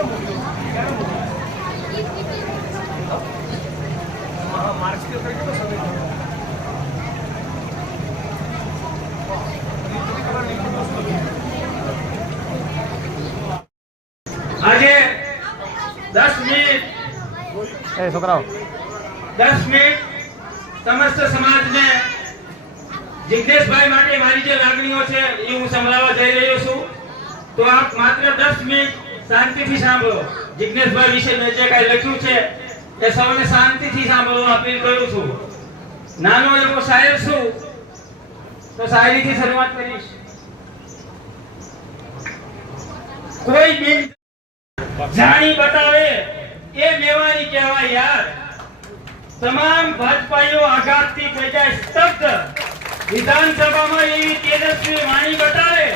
આજે 10 મિનિટ છોકરાઓ 10 મિનિટ સમસ્ત સમાજને જિગ્નેશભાઈ માટે મારી જે લાગણીઓ છે એ હું સંભળાવવા જઈ રહ્યો છું, તો આપ માત્ર 10 મિનિટ શાંતિથી સાંભળો. જિગ્નેશભાઈ વિશે મેં જે કાંઈ લખ્યું છે એ સૌને શાંતિથી સાંભળવા અપીલ કરું છું. નાનો એવો શાયર છું તો શાયરીથી શરૂઆત કરીશ. કોઈ બિન જાણી બતાવે એ મેવાણી કહેવાય યાર. તમામ ભાજપાઈઓ આઘાતથી થઈ જાય સ્તબ્ધ. વિધાનસભામાં એવી તેજસ્વી વાણી બતાવે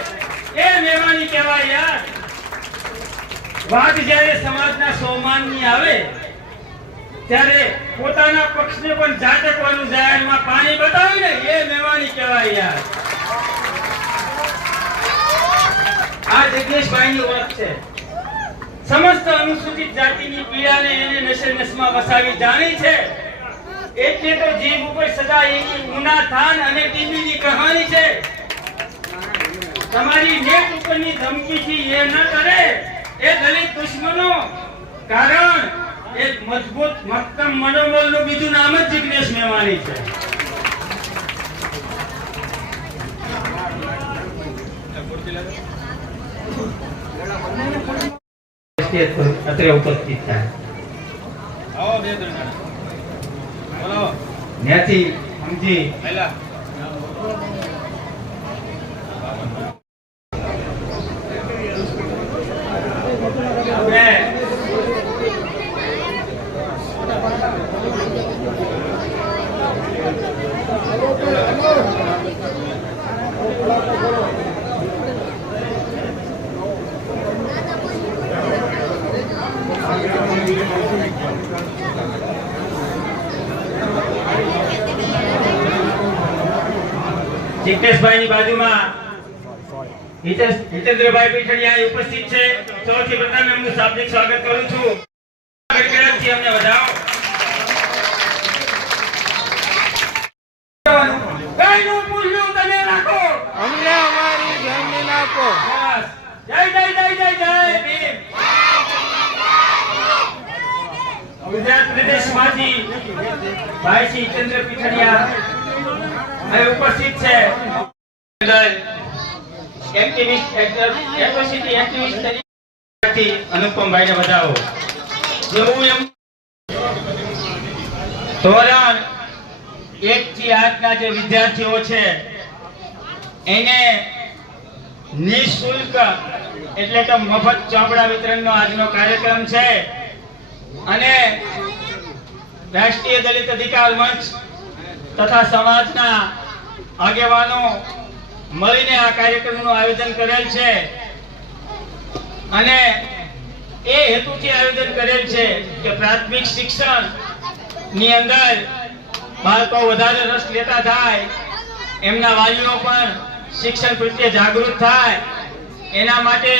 એ મેવાણી કહેવાય યાર. વાત જ્યારે સમાજના સન્માનની આવે ત્યારે પોતાના પક્ષને પણ ઝાટકવાનું જાહેરમાં પાણી બતાવે ને એ મેવાણી કહેવાય યાર. આ જગદીશભાઈની ઓળખ છે. સમસ્ત અનુસૂચિત જાતિની પીડાને એને નશે નસમાં વસાવી જાણી છે. એટલે તો જીભ ઉપર સદા એની ઉના થાન અને ટીબીની કહાની છે. તમારી નેટ ઉપરની ધમકીથી એ ન કરે એ દલિત દુશ્મનો, કારણ એક મજબૂત મક્કમ મનોબળનું બીજું નામ જ જિગ્નેશ મેવાણી છે. અત્રે ઉપસ્થિત થાય ત્યાંથી સમજી જિગ્નેશભાઈની બાજુમાં હિતેન્દ્રભાઈ પીઠડિયા ઉપસ્થિત છે. સૌથી પ્રથમ એમનું શાબ્દિક સ્વાગત કરું છું. અમને વધાવો. ગાયનું મૂલ્ય તને રાખો, અમને અમારી જમીન આપો. જય જય જય જય જય ભીમ. ગુજરાત પ્રદેશમાંથી ભાઈ શ્રી હિતેન્દ્ર પીઠડિયા ઉપસ્થિત છે. એક્ટિવિસ્ટ એટ્રોસિટી એક્ટિવિસ્ટ તરીકે અનુપમભાઈને વધાવો. જેવું એમ ધોરણ 1 થી 8 ના જે વિદ્યાર્થીઓ છે એને નિઃશુલ્ક એટલે કે મફત ચોપડા વિતરણનો આજનો કાર્યક્રમ છે. અને રાષ્ટ્રીય દલિત અધિકાર મંચ તથા સમાજના આગેવાનો મળીને આ કાર્યક્રમનું આયોજન કરેલ છે. અને એ હેતુથી આયોજન કરેલ છે કે પ્રાથમિક શિક્ષણ ની અંદર બાળકો વધારે રસ લેતા થાય, એમના વાલીઓ પણ શિક્ષણ પ્રત્યે જાગૃત થાય, એના માટે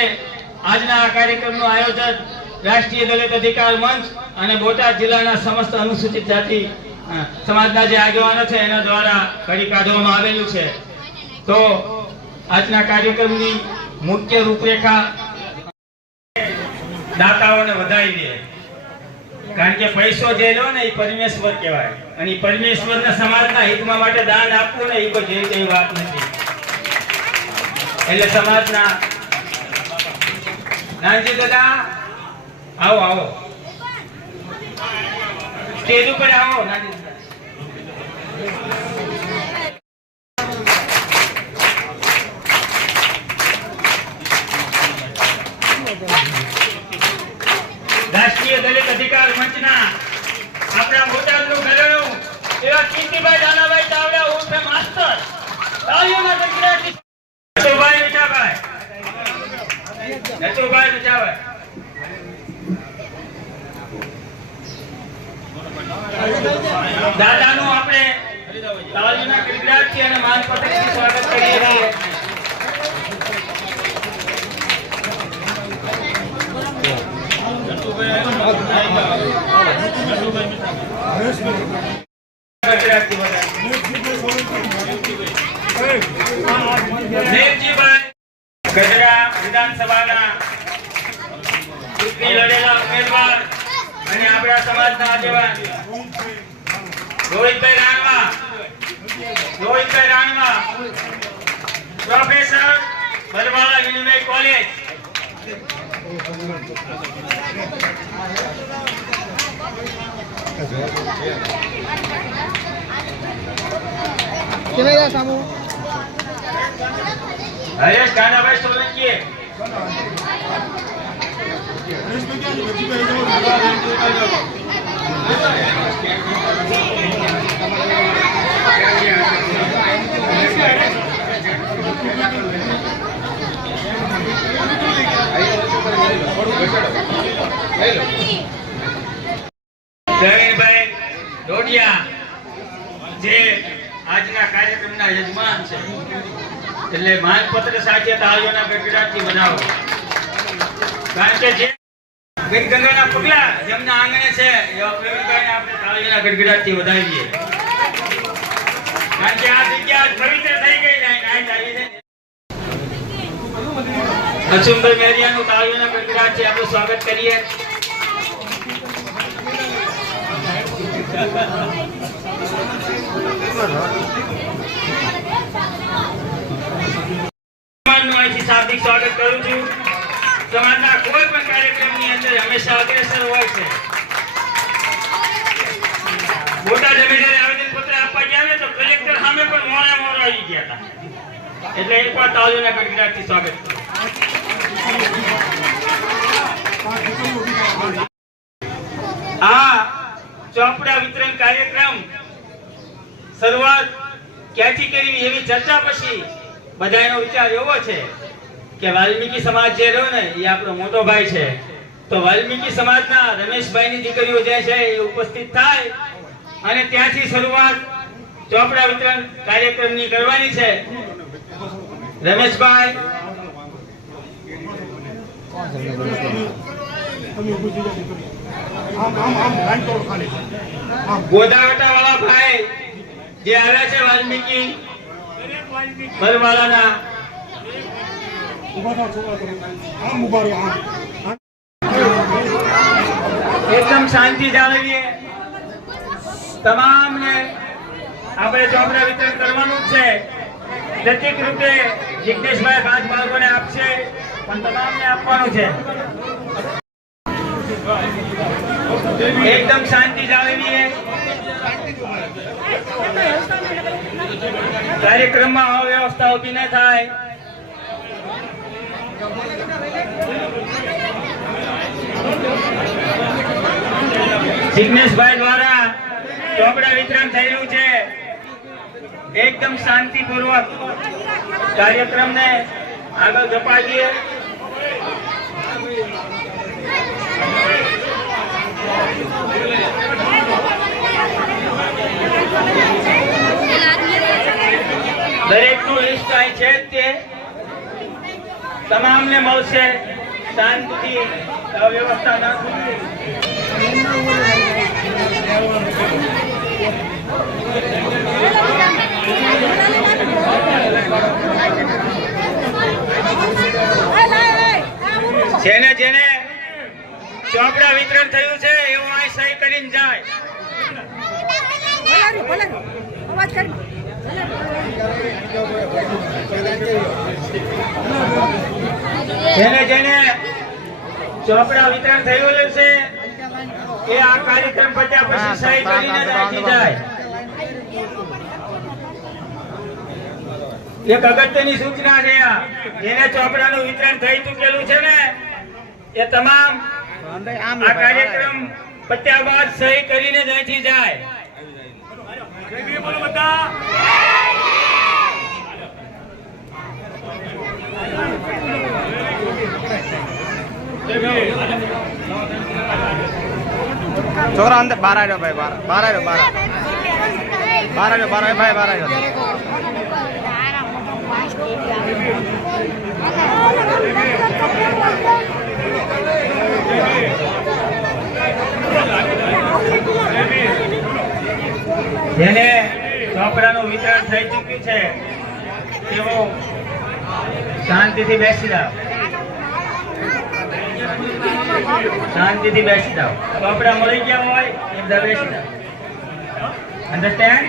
આજના આ કાર્યક્રમનું આયોજન રાષ્ટ્રીય દલિત અધિકાર મંચ અને બોટાદ જિલ્લાના સમસ્ત અનુસૂચિત જાતિ સમાજના જે આગેવાનો છે એના દ્વારા ઘડી કાઢવામાં આવેલું છે. તો આજના કાર્યક્રમની મુખ્ય રૂપરેખા દાતાઓને વધારી દે, કારણ કે પૈસો જે લો ને એ પરમેશ્વર કહેવાય, અને પરમેશ્વરના સમાજના હિતમાં માટે દાન આપવું ને એ કોઈ જેવી તેવી વાત નથી. એટલે સમાજના નાનજી દાદા આવો આવો સ્ટેજ ઉપર આવો. નાનજી રાષ્ટ્રીય દલિત અધિકાર મંચના આપણા બોટાદનું ઘરેણું એવા કીર્તિભાઈ દાનાભાઈ ચાવડા ઉર્ફે માસ્ટર તાળીઓના ગણગણાટથી નટુભાઈ મીઠાભાઈ દાદાનું આપણે તાળીઓના ગણગણાટથી અને માનપત્રથી સ્વાગત કરીએ છીએ. દેવજીભાઈ ગઢડા વિધાનસભાના ચૂંટણી લડેલા ઉમેદવાર અને આપણા સમાજના આગેવાન રોહિતભાઈ રાણવા પ્રોફેસર બરવાળા વિનિમય કોલેજ હરેશ ગાનાભાઈ સોલંકી પ્રવીણભાઈ ડોડિયા જે આજના કાર્યક્રમના યજમાન છે એટલે માનપત્ર સાથે તાળીઓના ગડગડાટથી બનાવો કારણ કે જે ગંગાના પગલા જેમના આંગણે છે એવા પ્રવીણભાઈને આપણે તાળીઓના ગડગડાટથી વધાવીએ કારણ કે આ જગ્યા પવિત્ર થઈ ગઈ છે આજ આવી છે અચુંબર મેરિયાનું તાળીઓના ગડગડાટથી આપણે સ્વાગત કરીએ હાર્દિક સ્વાગત કરું છું સમાજના કોઈ પણ કાર્યક્રમની અંદર હંમેશા અગ્રેસર હોય છે મોટા જમીનદારે આવેદનપત્ર આપવા ગયા ને તો કલેક્ટર સામે પણ મોડા આવી ગયા હતા એટલે એકવાર તાળીઓના ગડગડાટથી સ્વાગત કરું આ ચોપડા વિતરણ કાર્યક્રમ શરૂઆત ક્યાંથી કરવી એવી ચર્ચા પછી બધાનો વિચાર એવો છે કે વાલ્મીકી સમાજ જે રહ્યો ને એ આપણો મોટો ભાઈ છે તો વાલ્મીકી સમાજના રમેશભાઈની દીકરીઓ જે છે એ ઉપસ્થિત થાય અને ત્યાંથી શરૂઆત ચોપડા વિતરણ કાર્યક્રમની કરવાની છે રમેશભાઈ ગોદાવટા વાળા ભાઈ જે આવ્યા છે વાલ્મીકી બરવાળાના એકદમ શાંતિ જાળવીએ તમામને આપણે ચોપડા વિતરણ કરવાનું જ છે પ્રતિક રૂપે જિગ્નેશભાઈ 5 બાળકોને આપશે પણ તમામને આપવાનું છે એકદમ શાંતિ જાળવીએ કાર્યક્રમમાં અવ્યવસ્થા ઉભી ન થાય જિગ્નેશભાઈ દ્વારા ચોપડા વિતરણ થયેલું છે એકદમ શાંતિપૂર્વક કાર્યક્રમને આગળ ધપાવીએ દરેકનું લિસ્ટ અહીં છે તે તમામને મળશે શાંતિથી અવ્યવસ્થા ન જેને જેને ચોપડા વિતરણ થયું છે એવું અહીં સહી કરીને જાય જેને જેને ચોપડા વિતરણ થયું છે એ આ કાર્યક્રમ પત્યા પછી સહી કરીને રાખી જાય એક અગત્યની સૂચના છે જેને ચોપડાનું વિતરણ થઈ ચૂકેલું છે ને એ તમામ આ કાર્યક્રમ પત્યા બાદ સહી કરીને જ અહીંથી જાય છોકરા અંદર બહાર આવ્યો ભાઈ બહાર આવ્યો બહાર આવ્યો ભાઈ બહાર આવ્યો જેને ચોપડાનું વિતરણ થઈ ચૂક્યું છે તેઓ શાંતિથી બેસી જાઓ. શાંતિથી બેસી જાઓ. ચોપડા મળી ગયા હોય એટલે બેસી જાઓ. અન્ડરસ્ટેન્ડ?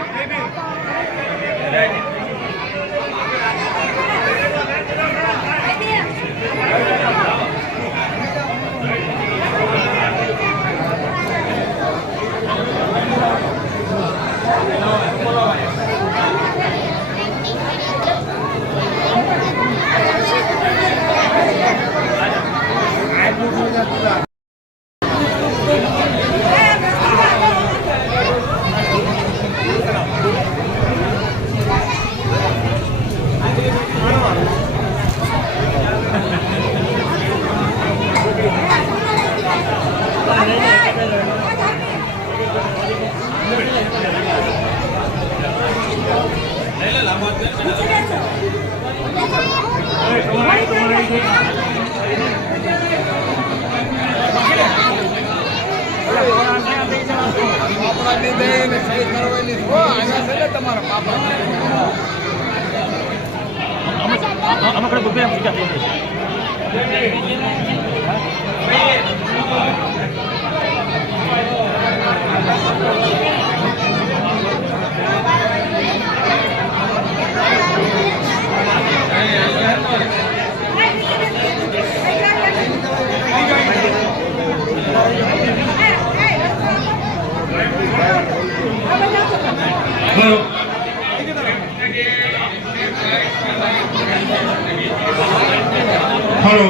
હલો,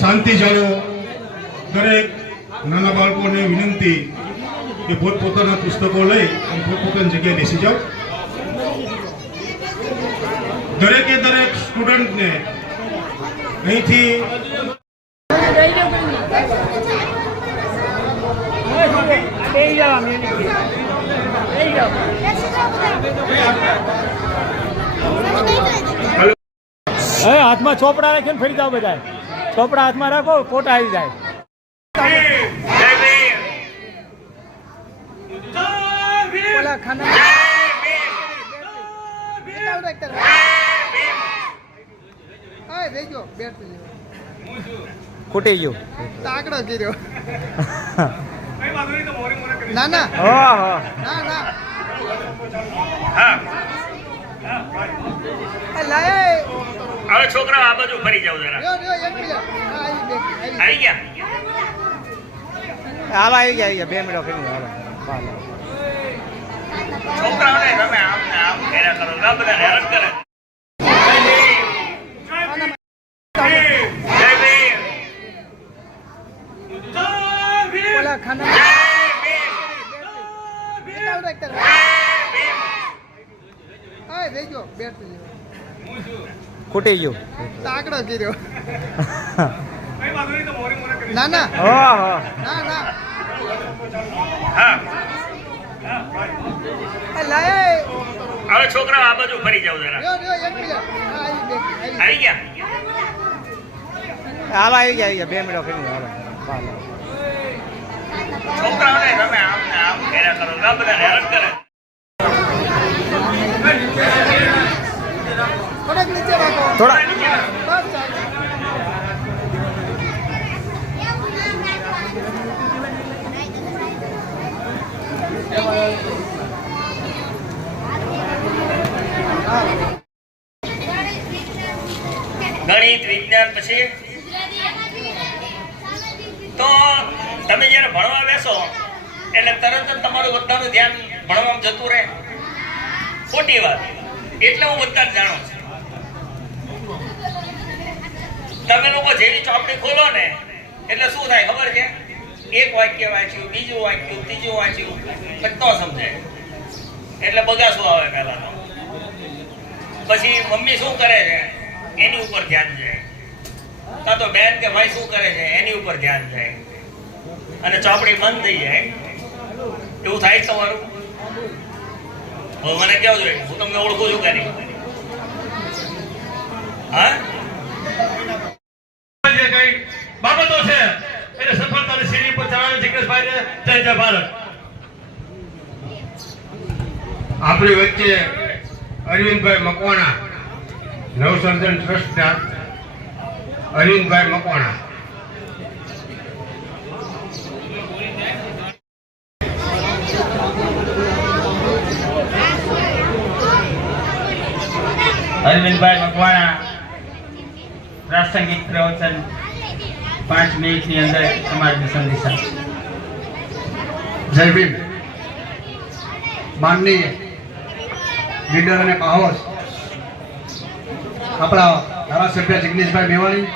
શાંતિ જાળવો. દરેક નાના બાળકોને વિનંતી કે પોતપોતાના પુસ્તકો લઈ અને પોતપોતાની જગ્યાએ બેસી જાઓ. દરેકે દરેક સ્ટુડન્ટને અહીંથી હાથમાં ચોપડા રાખીને ફરી જાઓ બધા. ચોપડા હાથમાં રાખો, ફોટા આવી જાય. ખૂટી ગયું. તાકડો કર્યો. ના ના ના ના હવે છોકરા આ બાજુ ફરી જાવ જરા. આવી ગયા? હાલો, આવી ગયા 2 મિનિટ ફરી હાલો. છોકરાઓને તમે આમ ફેરા કરો, આ બધા હેરાન કરે. ખૂટી ગયું. તાકડો કર્યો. ના ના ના ના હવે છોકરાઓ આ બાજુ ફરી જાવ જરા. આવી ગયા? હાલો, આવી ગયા 2 મિનિટ ફરી હાલો. છોકરાઓને તમે આમ ફેરા કરો, આ બધા હેરાન કરે. થોડાક નીચે રાખો. થોડા ગણિત, વિજ્ઞાન પછી તો તમે જયારે ભણવા બેસો એટલે તરત જ તમારું બધાનું ધ્યાન ભણવામાં જતું રહે. ખોટી વાત. એટલે હું બધા જાણું છું. તમે લોકો જેવી ચોપડી ખોલો ને એટલે શું થાય ખબર છે? એક વાક્ય વાંચ્યું, બીજું વાંચ્યું, ત્રીજું વાંચ્યું, બધો સમજાય. એટલે બગાસું આવે પહેલા તો. પછી મમ્મી શું કરે છે એની ઉપર ધ્યાન જાય, કાં તો બેન કે ભાઈ શું કરે છે એની ઉપર ધ્યાન જાય, અને ચોપડી બંધ થઈ જાય. એવું થાય તમારું? હવે મને કેવું જોઈએ, હું તમને ઓળખું છું કે નહીં? હા, જે કઈ બાબતો છે એને સફળતાની સીડી પર ચડાવી જિગ્નેશભાઈને જય જય ભારત. આપણી વચ્ચે અરવિંદભાઈ મકવાણા, નવસર્જન ટ્રસ્ટના અરવિંદભાઈ મકવાણા. અરવિંદભાઈ મકવાણા પ્રાસંગિક પ્રવચન 5 મિનિટની અંદર સમાજને સંદેશા. જય ભીમ. માનનીય લીડર અને પાહોસ આપણા ધારાસભ્ય જિગ્નેશભાઈ મેવાણી,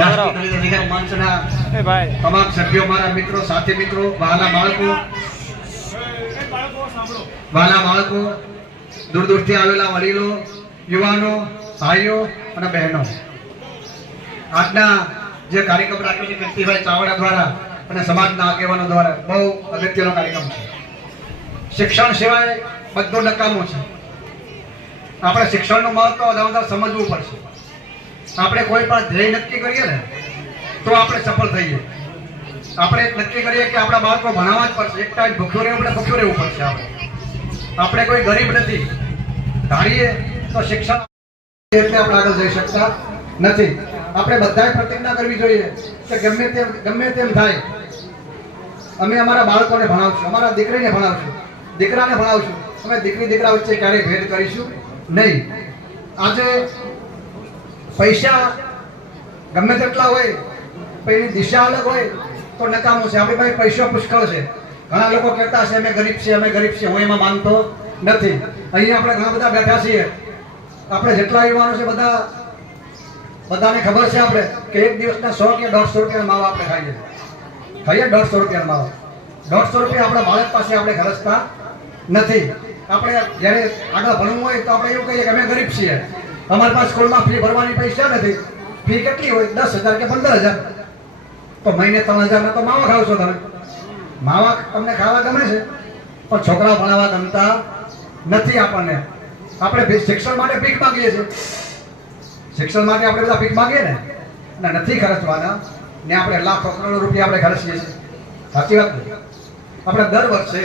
રાષ્ટ્રીય દલિત અધિકાર મંચના તમામ સભ્યો, મારા મિત્રો, સાથી મિત્રો, વહાલા બાળકો, દૂર દૂરથી આવેલા વડીલો, યુવાનો, ભાઈઓ અને બહેનો, આજના જે કાર્યક્રમ રાખ્યો છે કીર્તિભાઈ ચાવડા દ્વારા અને સમાજના આગેવાનો દ્વારા બહુ અગત્યનો કાર્યક્રમ છે. શિક્ષણ સિવાય બધું નકામું છે. આપણે શિક્ષણનું મહત્વ વધારે સમજવું પડશે. આપણે કોઈ પણ ધ્યેય નક્કી કરીએ ને તો આપણે સફળ થઈએ. આપણે નક્કી કરીએ કે આપણા બાળકો ભણાવવા જ પડશે, એક ટાઈમ ભૂખ્યું રહેવું પડશે. આપણે કોઈ ગરીબ નથી ધારીએ તો શિક્ષણ એટલે આપણે આગળ જઈ શકતા નથી. આપણે બધાએ પ્રતિજ્ઞા કરવી જોઈએ કે ગમે તેમ થાય અમે અમારા બાળકોને ભણાવશું, અમારા દીકરીને ભણાવશું, દીકરાને ભણાવશું. અમે દીકરી દીકરા વચ્ચે ક્યારેય ભેદ કરીશું નહીં. આજે પૈસા ગમે તેટલા હોય પણ એની દિશા અલગ હોય તો નકામું છે. આપણી પાસે પૈસો પુષ્કળ છે. ઘણા લોકો કહેતા છે અમે ગરીબ છીએ. હું એમાં માનતો નથી. અહીંયા આપણે ઘણા બધા બેઠા છીએ. આપણે જેટલા યુવાનો છે બધાને ખબર છે આપણે કે એક દિવસના 100 કે 150 રૂપિયાના માવા આપણે ખાઈએ 150 રૂપિયાના માવા. 150 રૂપિયા આપણા બાળક પાસે આપણે ખર્ચતા નથી. આપણે જ્યારે આગળ ભણવું હોય તો આપણે એવું કહીએ કે અમે ગરીબ છીએ, અમારી પાસે સ્કૂલમાં ફી ભરવાની પૈસા નથી. ફી કેટલી હોય? 10,000 કે 15,000. તો મહિને 3,000 તો માવા ખાવ છો તમે. માવા તમને ખાવા ગમે છે પણ છોકરાઓ ભણાવવા ગમતા નથી. આપણે શિક્ષણ માટે ભીખ માંગીએ છીએ. શિક્ષણ માટે આપણે બધા ભીખ માંગીએ ને નથી ખર્ચવાના ને આપણે લાખો કરોડો રૂપિયા આપણે ખર્ચીએ છીએ. સાચી વાત. આપણે દર વર્ષે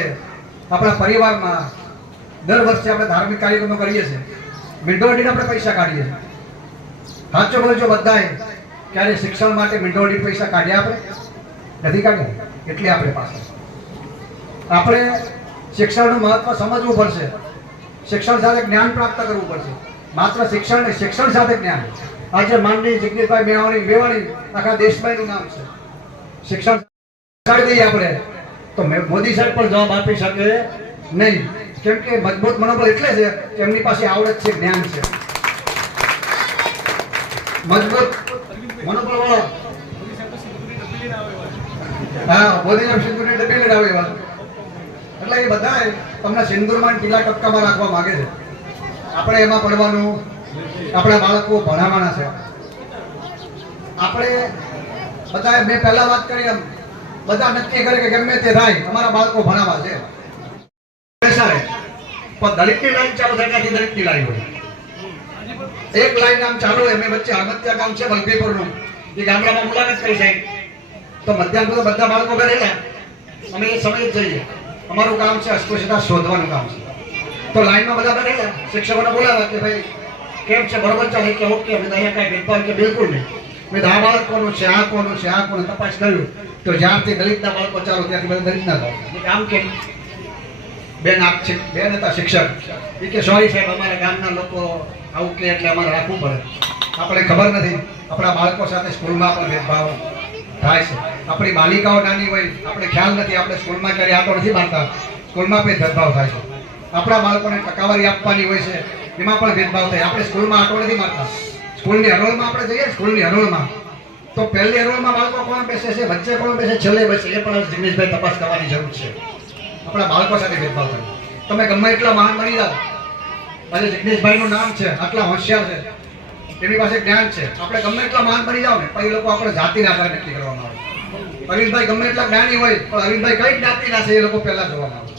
આપણા પરિવારમાં આપણે ધાર્મિક કાર્યક્રમો કરીએ છીએ. મિન્ટોડીને આપણે પૈસા કાઢીએ છીએ. સાચો બોલજો બધાએ, ક્યારે શિક્ષણ માટે મિન્ટોડી પૈસા કાઢ્યા આપણે નથી કાઢ્યા. એટલે આપણે પાસે આપણે શિક્ષણનું મહત્વ સમજવું પડશે. શિક્ષણ સાથે જ્ઞાન પ્રાપ્ત કરવું પડશે. માત્ર શિક્ષણ નહીં, શિક્ષણ સાથે જ્ઞાન. આજે માનનીય જિગ્નેશભાઈ મેવાણી આખા દેશભાઈનું નામ છે. શિક્ષણ કાઢી દઈએ આપણે તો મોદી સાહેબ પણ જવાબ આપી શકે નહીં. કેમ કે મજબૂત મનોબળ એટલે છે કે એમની પાસે આવડત છે, જ્ઞાન છે. મજબૂત મનોબળ વાળો. હા, મોદી સાહેબ સિંદૂરની ડબ્બી લઈને આવે એવા. એટલે એ બધા તમને સિંદૂરમાં ટીલા ટપકામાં રાખવા માંગે છે. આપણે એમાં પડવાનું, આપણા બાળકો ભણાવવાના છે. આપણે બધા મેં પહેલા વાત કરી એમ બધા નક્કી કરે કે ગમે તે થાય અમારા બાળકો ભણાવવા છે. પણ દલિતની લાઈન ચાલુ થાય ત્યાંથી દલિતની લાઈન હોય. એક લાઈન આમ ચાલુ હોય. મેં વચ્ચે આગત્યા ગામ છે વલભીપુરનું, એ ગામડામાં મુલાકાત કરી સાહેબ તો મધ્યાહન બધા બાળકો બેઠેલા. અમે એ સમય જ જઈએ. અમારું કામ છે અસ્પૃશ્યતા શોધવાનું કામ છે. તો લાઈનમાં બધા બેઠેલા. શિક્ષકોને બોલાવ્યા કે ભાઈ કેમ છે, બરોબર ચાલે કે ઓકે. અમે અહીંયા કાંઈ ભેદભાવ કે બિલકુલ નહીં. મેં આ બાળક કોનું છે, આ કોનું છે, આ કોનું તપાસ કર્યું તો જ્યારથી દલિતના બાળકો ચાલો ત્યાંથી બધા દલિતના બાળકો. આમ કેમ? બેન હતા શિક્ષક. એ કે સોરી સાહેબ અમારા ગામના લોકો આવું કે એટલે અમારે રાખવું પડે. આપણે ખબર નથી આપણા બાળકો સાથે સ્કૂલમાં પણ ભેદભાવ થાય છે. આપણી બાલિકાઓ નાની હોય, આપણે ખ્યાલ નથી. આપણે સ્કૂલમાં ક્યારે આટો નથી માનતા, સ્કૂલમાં પણ ભેદભાવ થાય છે. આપણા બાળકોને ટકાવારી આપવાની હોય છે, એમાં પણ ભેદભાવ થાય. આપણે સ્કૂલમાં આટો નથી મારતા. સ્કૂલની હરોળમાં આપણે જઈએ, સ્કૂલની હરોળમાં તો પહેલી હરોળમાં બાળકો કોણ બેસે છે, વચ્ચે કોણ બેસે, છેલ્લે બેસે, એ પણ જિગ્નેશભાઈ તપાસ કરવાની જરૂર છે. આપણા બાળકો સાથે ભેદભાવ થાય. તમે ગમે એટલા મહાન બની જાઓ, આજે જિગ્નેશભાઈનું નામ છે, આટલા હોશિયાર છે, એમની પાસે જ્ઞાન છે. આપણે ગમે એટલા મહાન બની જાઓ ને પણ એ લોકો આપણે જાતિના આધારે નક્કી કરવામાં આવે. અરવિંદભાઈ ગમે એટલા જ્ઞાની હોય પણ અરવિંદભાઈ કઈ જ્ઞાતિના છે એ લોકો પહેલા જોવામાં આવે.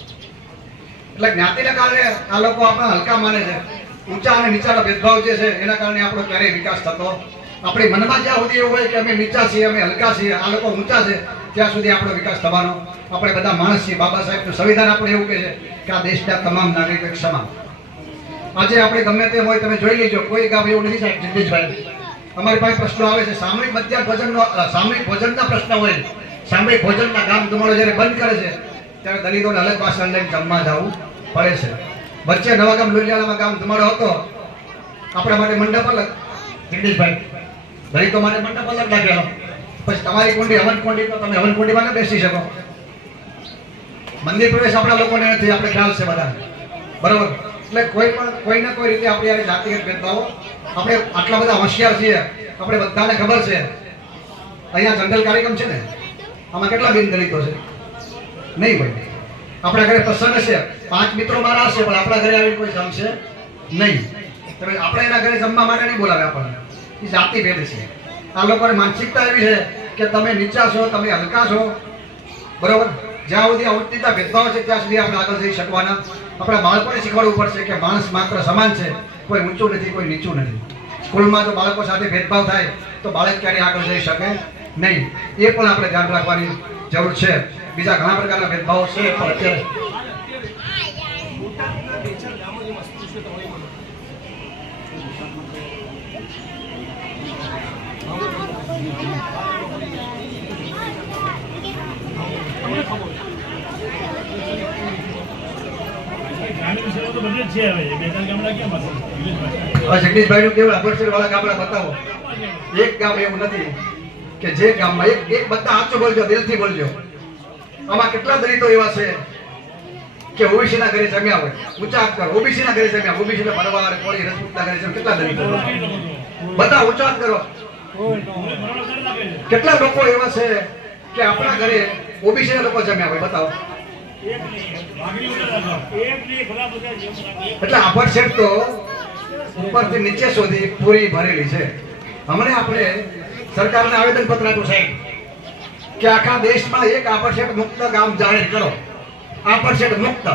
એટલે જ્ઞાતિના કારણે આ લોકો આપણા હલકા માને છે. ઊંચા અને નીચાનો ભેદભાવ જે છે એના કારણે આપણો ક્યારેય વિકાસ થતો. આપણી મનમાં જ્યાં સુધી એવું હોય કે અમે નીચા છીએ, અમે હલકા છીએ, આ લોકો ઊંચા છે, ત્યાં સુધી આપણો વિકાસ થવાનો. આપણે બધા માણસ છીએ. બાબા સાહેબનું સંવિધાન આપણે એવું કહે છે કે આ દેશના તમામ નાગરિકો એક સમાન. આજે આપણે ગમે તેમ હોય તમે જોઈ લેજો, કોઈ ગામ એવું નથી સાહેબ જગદીશભાઈ, અમારી પાસે પ્રશ્નો આવે છે સામૂહિક મધ્યાહન ભોજનનો, સામૂહિક ભોજનના પ્રશ્ન હોય, સામૂહિક ભોજનના ગામ ધુમાડો જ્યારે બંધ કરે છે ત્યારે દલિતોને અલગ વાસણ લઈને જમવા જવું પડે છે. વચ્ચે નવાગામ લુલિયાણામાં ગામ ધુમાડો હતો, આપણા માટે મંડપ અલગ જગદીશભાઈ, દલિતો માટે મંડપ અલગ લાગેલો. પછી તમારી કુંડી હવન કુંડી તો તમે હવન કુંડીમાં ન બેસી શકો. મંદિર પ્રવેશ આપણા લોકોને નથી, આપણે ખ્યાલ છે બધા, બરોબર. એટલે કોઈ પણ કોઈને કોઈ રીતે આપણી આ જાતિગત ભેદભાવો, આપણે આટલા બધા હોશિયાર છીએ, આપણે બધાને ખબર છે. અહીંયા જનરલ કાર્યક્રમ છે ને, આમાં કેટલા બિન દલિતો છે? નહીં હોય. આપણા ઘરે પ્રસંગ છે, 5 મિત્રો મારા હશે, પણ આપણા ઘરે આવી કોઈ જમશે નહીં. તમે આપણે એના ઘરે જમવા માટે નહીં બોલાવે આપણને. એ જાતિ ભેદ છે. આ લોકોની માનસિકતા એવી છે કે તમે નીચા છો, તમે હલકા છો, બરોબર. જ્યાં સુધી અવર્તિતા ભેદભાવ છે ત્યાં સુધી આપણે આગળ જઈ શકવાના. આપણા બાળકોને શીખવાડવું પડશે કે માણસ માત્ર સમાન છે, કોઈ ઊંચું નથી, કોઈ નીચું નથી. સ્કૂલમાં જો બાળકો સાથે ભેદભાવ થાય તો બાળક ક્યારેય આગળ જઈ શકે નહીં. એ પણ આપણે ધ્યાન રાખવાની જરૂર છે. બીજા ઘણા પ્રકારના ભેદભાવો છે, પણ અત્યારે જગદીશભાઈ નું કેવું અપરસર વાળા ગામડા બતાવો. એક ગામ એવું નથી કે જે ગામમાં એક બધા સાચું બોલજો, દિલથી બોલજો. આમાં કેટલા દલિતો એવા છે કે ઓબીસી ના ઘરે જમ્યા હોય, ઊંચા હાથ કરો. ઓબીસી ના ઘરે જમ્યા, ઓબીસી ના ભરવાડ કોળી રજપૂતના ઘરે જમ્યા, કેટલા દલિતો બધા ઊંચા હાથ કરો. કેટલા લોકો એવા છે કે આપણા ઘરે ઓબીસી ના લોકો જમ્યા હોય, બતાવો. એટલે આભડછેડ તો ઉપરથી નીચે સુધી પૂરી ભરેલી છે. હમણાં આપણે સરકારને આવેદન પત્ર આપ્યું સાહેબ કે આખા દેશમાં એક આભડછેડ મુક્ત ગામ જાહેર કરો. આભડછેડ મુક્ત.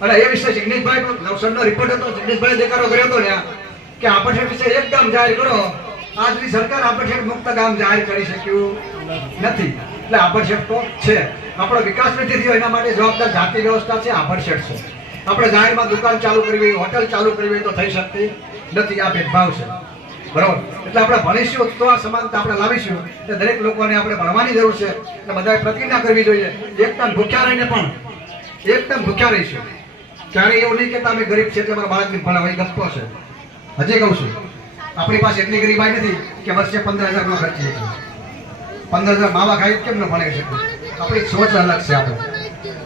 અને એ વિશે જગદીશભાઈ નવસરનો રિપોર્ટ હતો, જગદીશભાઈ દેખાડો કર્યો હતો ને કે આભડછેડ વિશે એક ગામ જાહેર કરો. આજ સુધી સરકાર આભડછેડ મુક્ત ગામ જાહેર કરી શક્યું નથી. એટલે આભડછેડ તો છે. આપણો વિકાસ નથી થયો એના માટે જવાબદાર જાતિ વ્યવસ્થા છે, આભડછેડ છે. આપણે જાહેરમાં દુકાન ચાલુ કરવી હોય, હોટલ ચાલુ કરવી હોય તો થઈ શકતી નથી. આ ભેદભાવ છે, બરોબર. એટલે આપણે ભણીશું તો આ સમાનતા આપણે લાવીશું. એટલે દરેક લોકોને આપણે ભણવાની જરૂર છે. એટલે બધાએ પ્રતિજ્ઞા કરવી જોઈએ એકદમ ભૂખ્યા રહીને પણ એકદમ ભૂખ્યા રહીશું. ક્યારેય એવું નહીં કે તમે ગરીબ છે એટલે મારા બાળકને ભણાવવા, એ ગપ્પો છે. હજી કહું છું, આપણી પાસે એટલી ગરીબાઈ નથી કે વર્ષે 15,000 નો ખર્ચી શકીએ. 15,000 માવા ખાઈ કેમ ન ભણાવી શકીએ? આપણી સોચ અલગ છે,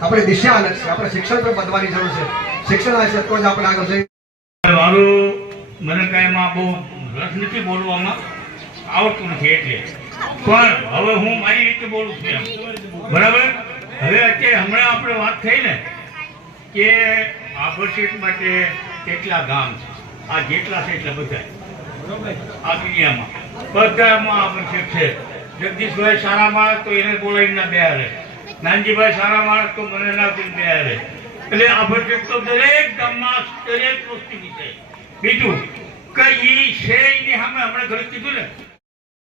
આપણી દિશા અલગ છે. આપણે શિક્ષણ પર બદલવાની જરૂર છે. શિક્ષણ હશે તો જ આપણે આગળ જઈએ. મારું મને કાંઈ એમાં બહુ રસ નથી, બોલવામાં આવડતું નથી એટલે. પણ હવે હું મારી રીતે બોલું છું એમ, બરાબર. હવે અત્યારે હમણાં આપણે વાત થઈ ને કે આભડછેડ માટે કેટલા ગામ છે, આ જેટલા છે એટલા બધા આ દુનિયામાં બધામાં આભડછેડ છે. જગદીશભાઈ સારા માણસ તો એને બોલાવીને ના બેહારે, નાનજીભાઈ સારા માણસ તો મને ના બેહારે. એટલે આભડછેડ તો દરેક ગામમાં દરેક વસ્તુની છે. બીજું કઈ છે એની સામે હમણાં ઘરે કીધું ને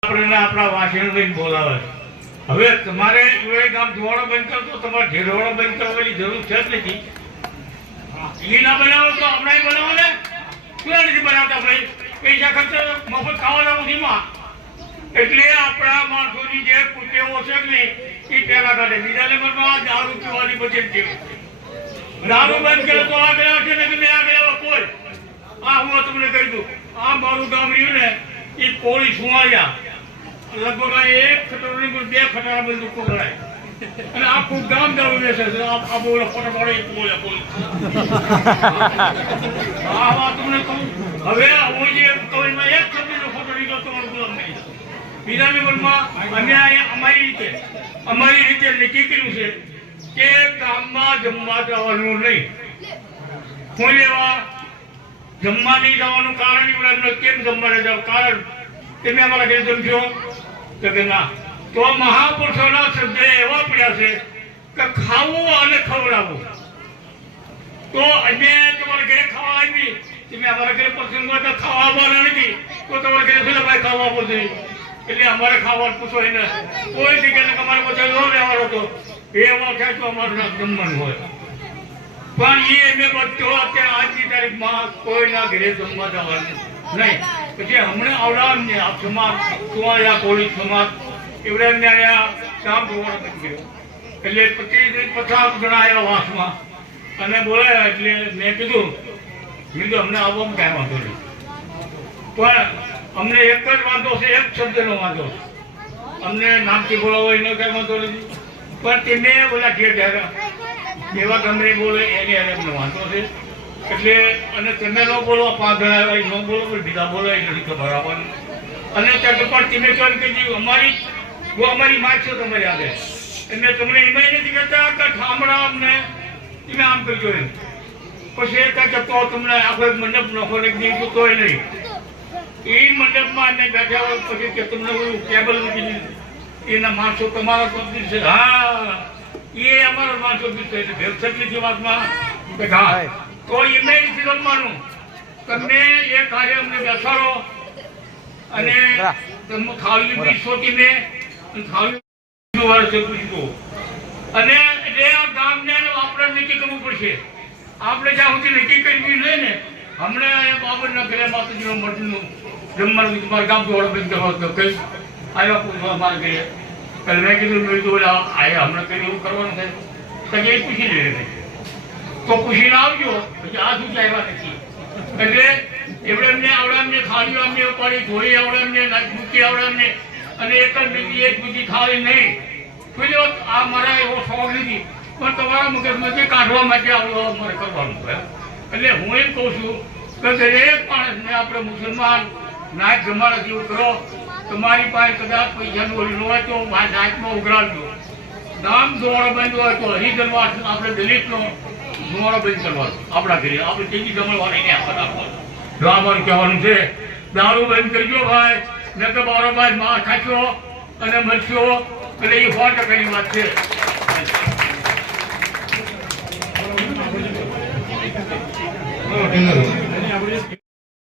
આપણે આપણા વાસણ લઈને બોલાવે. હવે તમારે એ ગામ ધુવાડો બંધ કરતો, તમારે ઢેરવાડો બંધ કરવાની જરૂર છે જ નથી. એ ના બનાવો તો હમણાં બનાવો ને, શું નથી બનાવતા ભાઈ? પૈસા ખર્ચો મફત ખાવાના ઉધીમાં. એટલે આપણા માણસોની જે કુટેવો છે ને એ પહેલા કાઢે. બીજા નંબરમાં દારૂ પીવાની બચત છે. દારૂ બંધ કરે તો આગળ છે ને કે આગળ કોઈ આ હું તમને કહી દઉં, આ મારું ગામ રહ્યું ને એ કોળી સુવાળ્યા લગભગ 1 ખટારાની 2 ખટારા બંદૂકો ભરાય અને આખું ગામ દારૂ બેસે છે. આ બોલો ફોટો પાડે બોલે કોળી. આ વાત તમને કહું. હવે હું જે તોયમાં એક છબીનો ફોટો લીધો તમારો ગુલામ નહીં. બીજા નંબરમાં અમે અમારી રીતે નક્કી કર્યું છે કે ગામમાં જમવા જવાનું નહીં. હું લેવા જમવા નહીં જવાનું કારણ એમને કેમ જમવા નહીં જવાનું કારણ તમે અમારા ઘરે જમશો કે ના? તો મહાપુરુષોના શબ્દ એવા પડ્યા છે કે ખાવું અને ખવડાવવું. તો અમે તમારા ઘરે ખાવા આવી, તમે અમારા ઘરે પ્રસંગ હોય તો ખાવા આવવાના નથી, તો તમારા ઘરે શું ભાઈ ખાવા આપો જોઈએ? એટલે અમારે ખાવાનું પૂછો એને કોઈ જગ્યાએ અમારે બધા ન રહેવાનો હતો એ એમાં થાય તો અમારું નામ જમવાનું હોય પણ એ મેં બધો અત્યારે આજની તારીખમાં કોઈના ઘરે જમવા જવાનું નહીં. પછી હમણાં આવડાને આ સમાજ કુવાળિયા કોળી સમાજ એવડે એમને અહીંયા કામ જોવાનું બની ગયો એટલે 50 જણા આવ્યા વાસમાં અને બોલાયા એટલે મેં કીધું અમને આવવામાં કાંઈ વાંધો નહીં પણ અમને એક જ વાંધો છે, એક શબ્દનો વાંધો છે. અમને નામથી બોલાવો એનો કાંઈ વાંધો નથી પણ તેને બોલા ઘેર ડાયરા એવા ગમે બોલે એને અમને વાંધો છે એટલે અને તમે ન બોલો 5 જણા આવ્યા ન બોલો પણ બીજા બોલો એટલે રીતે ભરાવાનું અને ત્યાં પણ તમે કહો કે અમારી માગ છે તમારી આગળ એટલે તમને એમાં નથી કહેતા કે ઠામડા અમને તમે આમ કરજો એમ પછી એ કહે તો તમને આખો મંડપ નખો ને દીધું તોય નહીં એ મંડપમાં અમે બેઠા હોય પછી કે તમને કેબલ મૂકી એના માણસો તમારા કંપની છે. હા એ અમારા માણસો બી છે એટલે ભેરસટની વાતમાં હા તો એમને નથી રમવાનું. તમે એ કાર્ય અમને બેસાડો અને તમે ખાલી બી શોધીને ખાલી વાર છે પૂછવો અને એટલે આ ગામને આપણે નક્કી કરવું પડશે. આપણે જ્યાં સુધી નક્કી કરી લઈએ ને હમણાં બાબરના ઘરે માતાજીનો મઠનું જમવાનું તમારા ગામ જોડે બંધ કરવા તો કઈ આવ્યા પૂછવા મારે ઘરે એટલે મેં કીધું મેં કીધું આયા હમણાં કઈ એવું કરવાનું થાય તો એ પૂછી લે તો પૂછીને આવજો પછી આ શું આવ્યા નથી એટલે એવડે એમને આવડે અમને ખાલી અમને પાડી ધોઈ આવડે અમને મૂકી આવડે અમને અને એક જ બીજી એક બીજી ખાવી નહીં. કોઈ આ મારા એવો શોખ નથી પણ તમારા મગજમાંથી કાઢવા માટે આવડો અમારે કરવાનું છે. એટલે હું એમ કહું છું કે દરેક માણસને આપણે મુસલમાન નાચ જમાડા જેવું કરો. તમારી પાસે કદાચ પૈસાનું ઓલું હોય તો નાચમાં ઉઘરાડજો. નામ ધોવાળો બંધ હોય તો હરિજનવા આપણે દલિતનો ધોવાળો બંધ કરવાનો આપણા ઘરે આપણે તેની જમણવાની એને આપવાનું. જો અમારું કહેવાનું છે દારૂ બંધ કરજો ભાઈ ને તો બારોબાર માં ખાશો અને મળશો એટલે એ 100%ની વાત છે.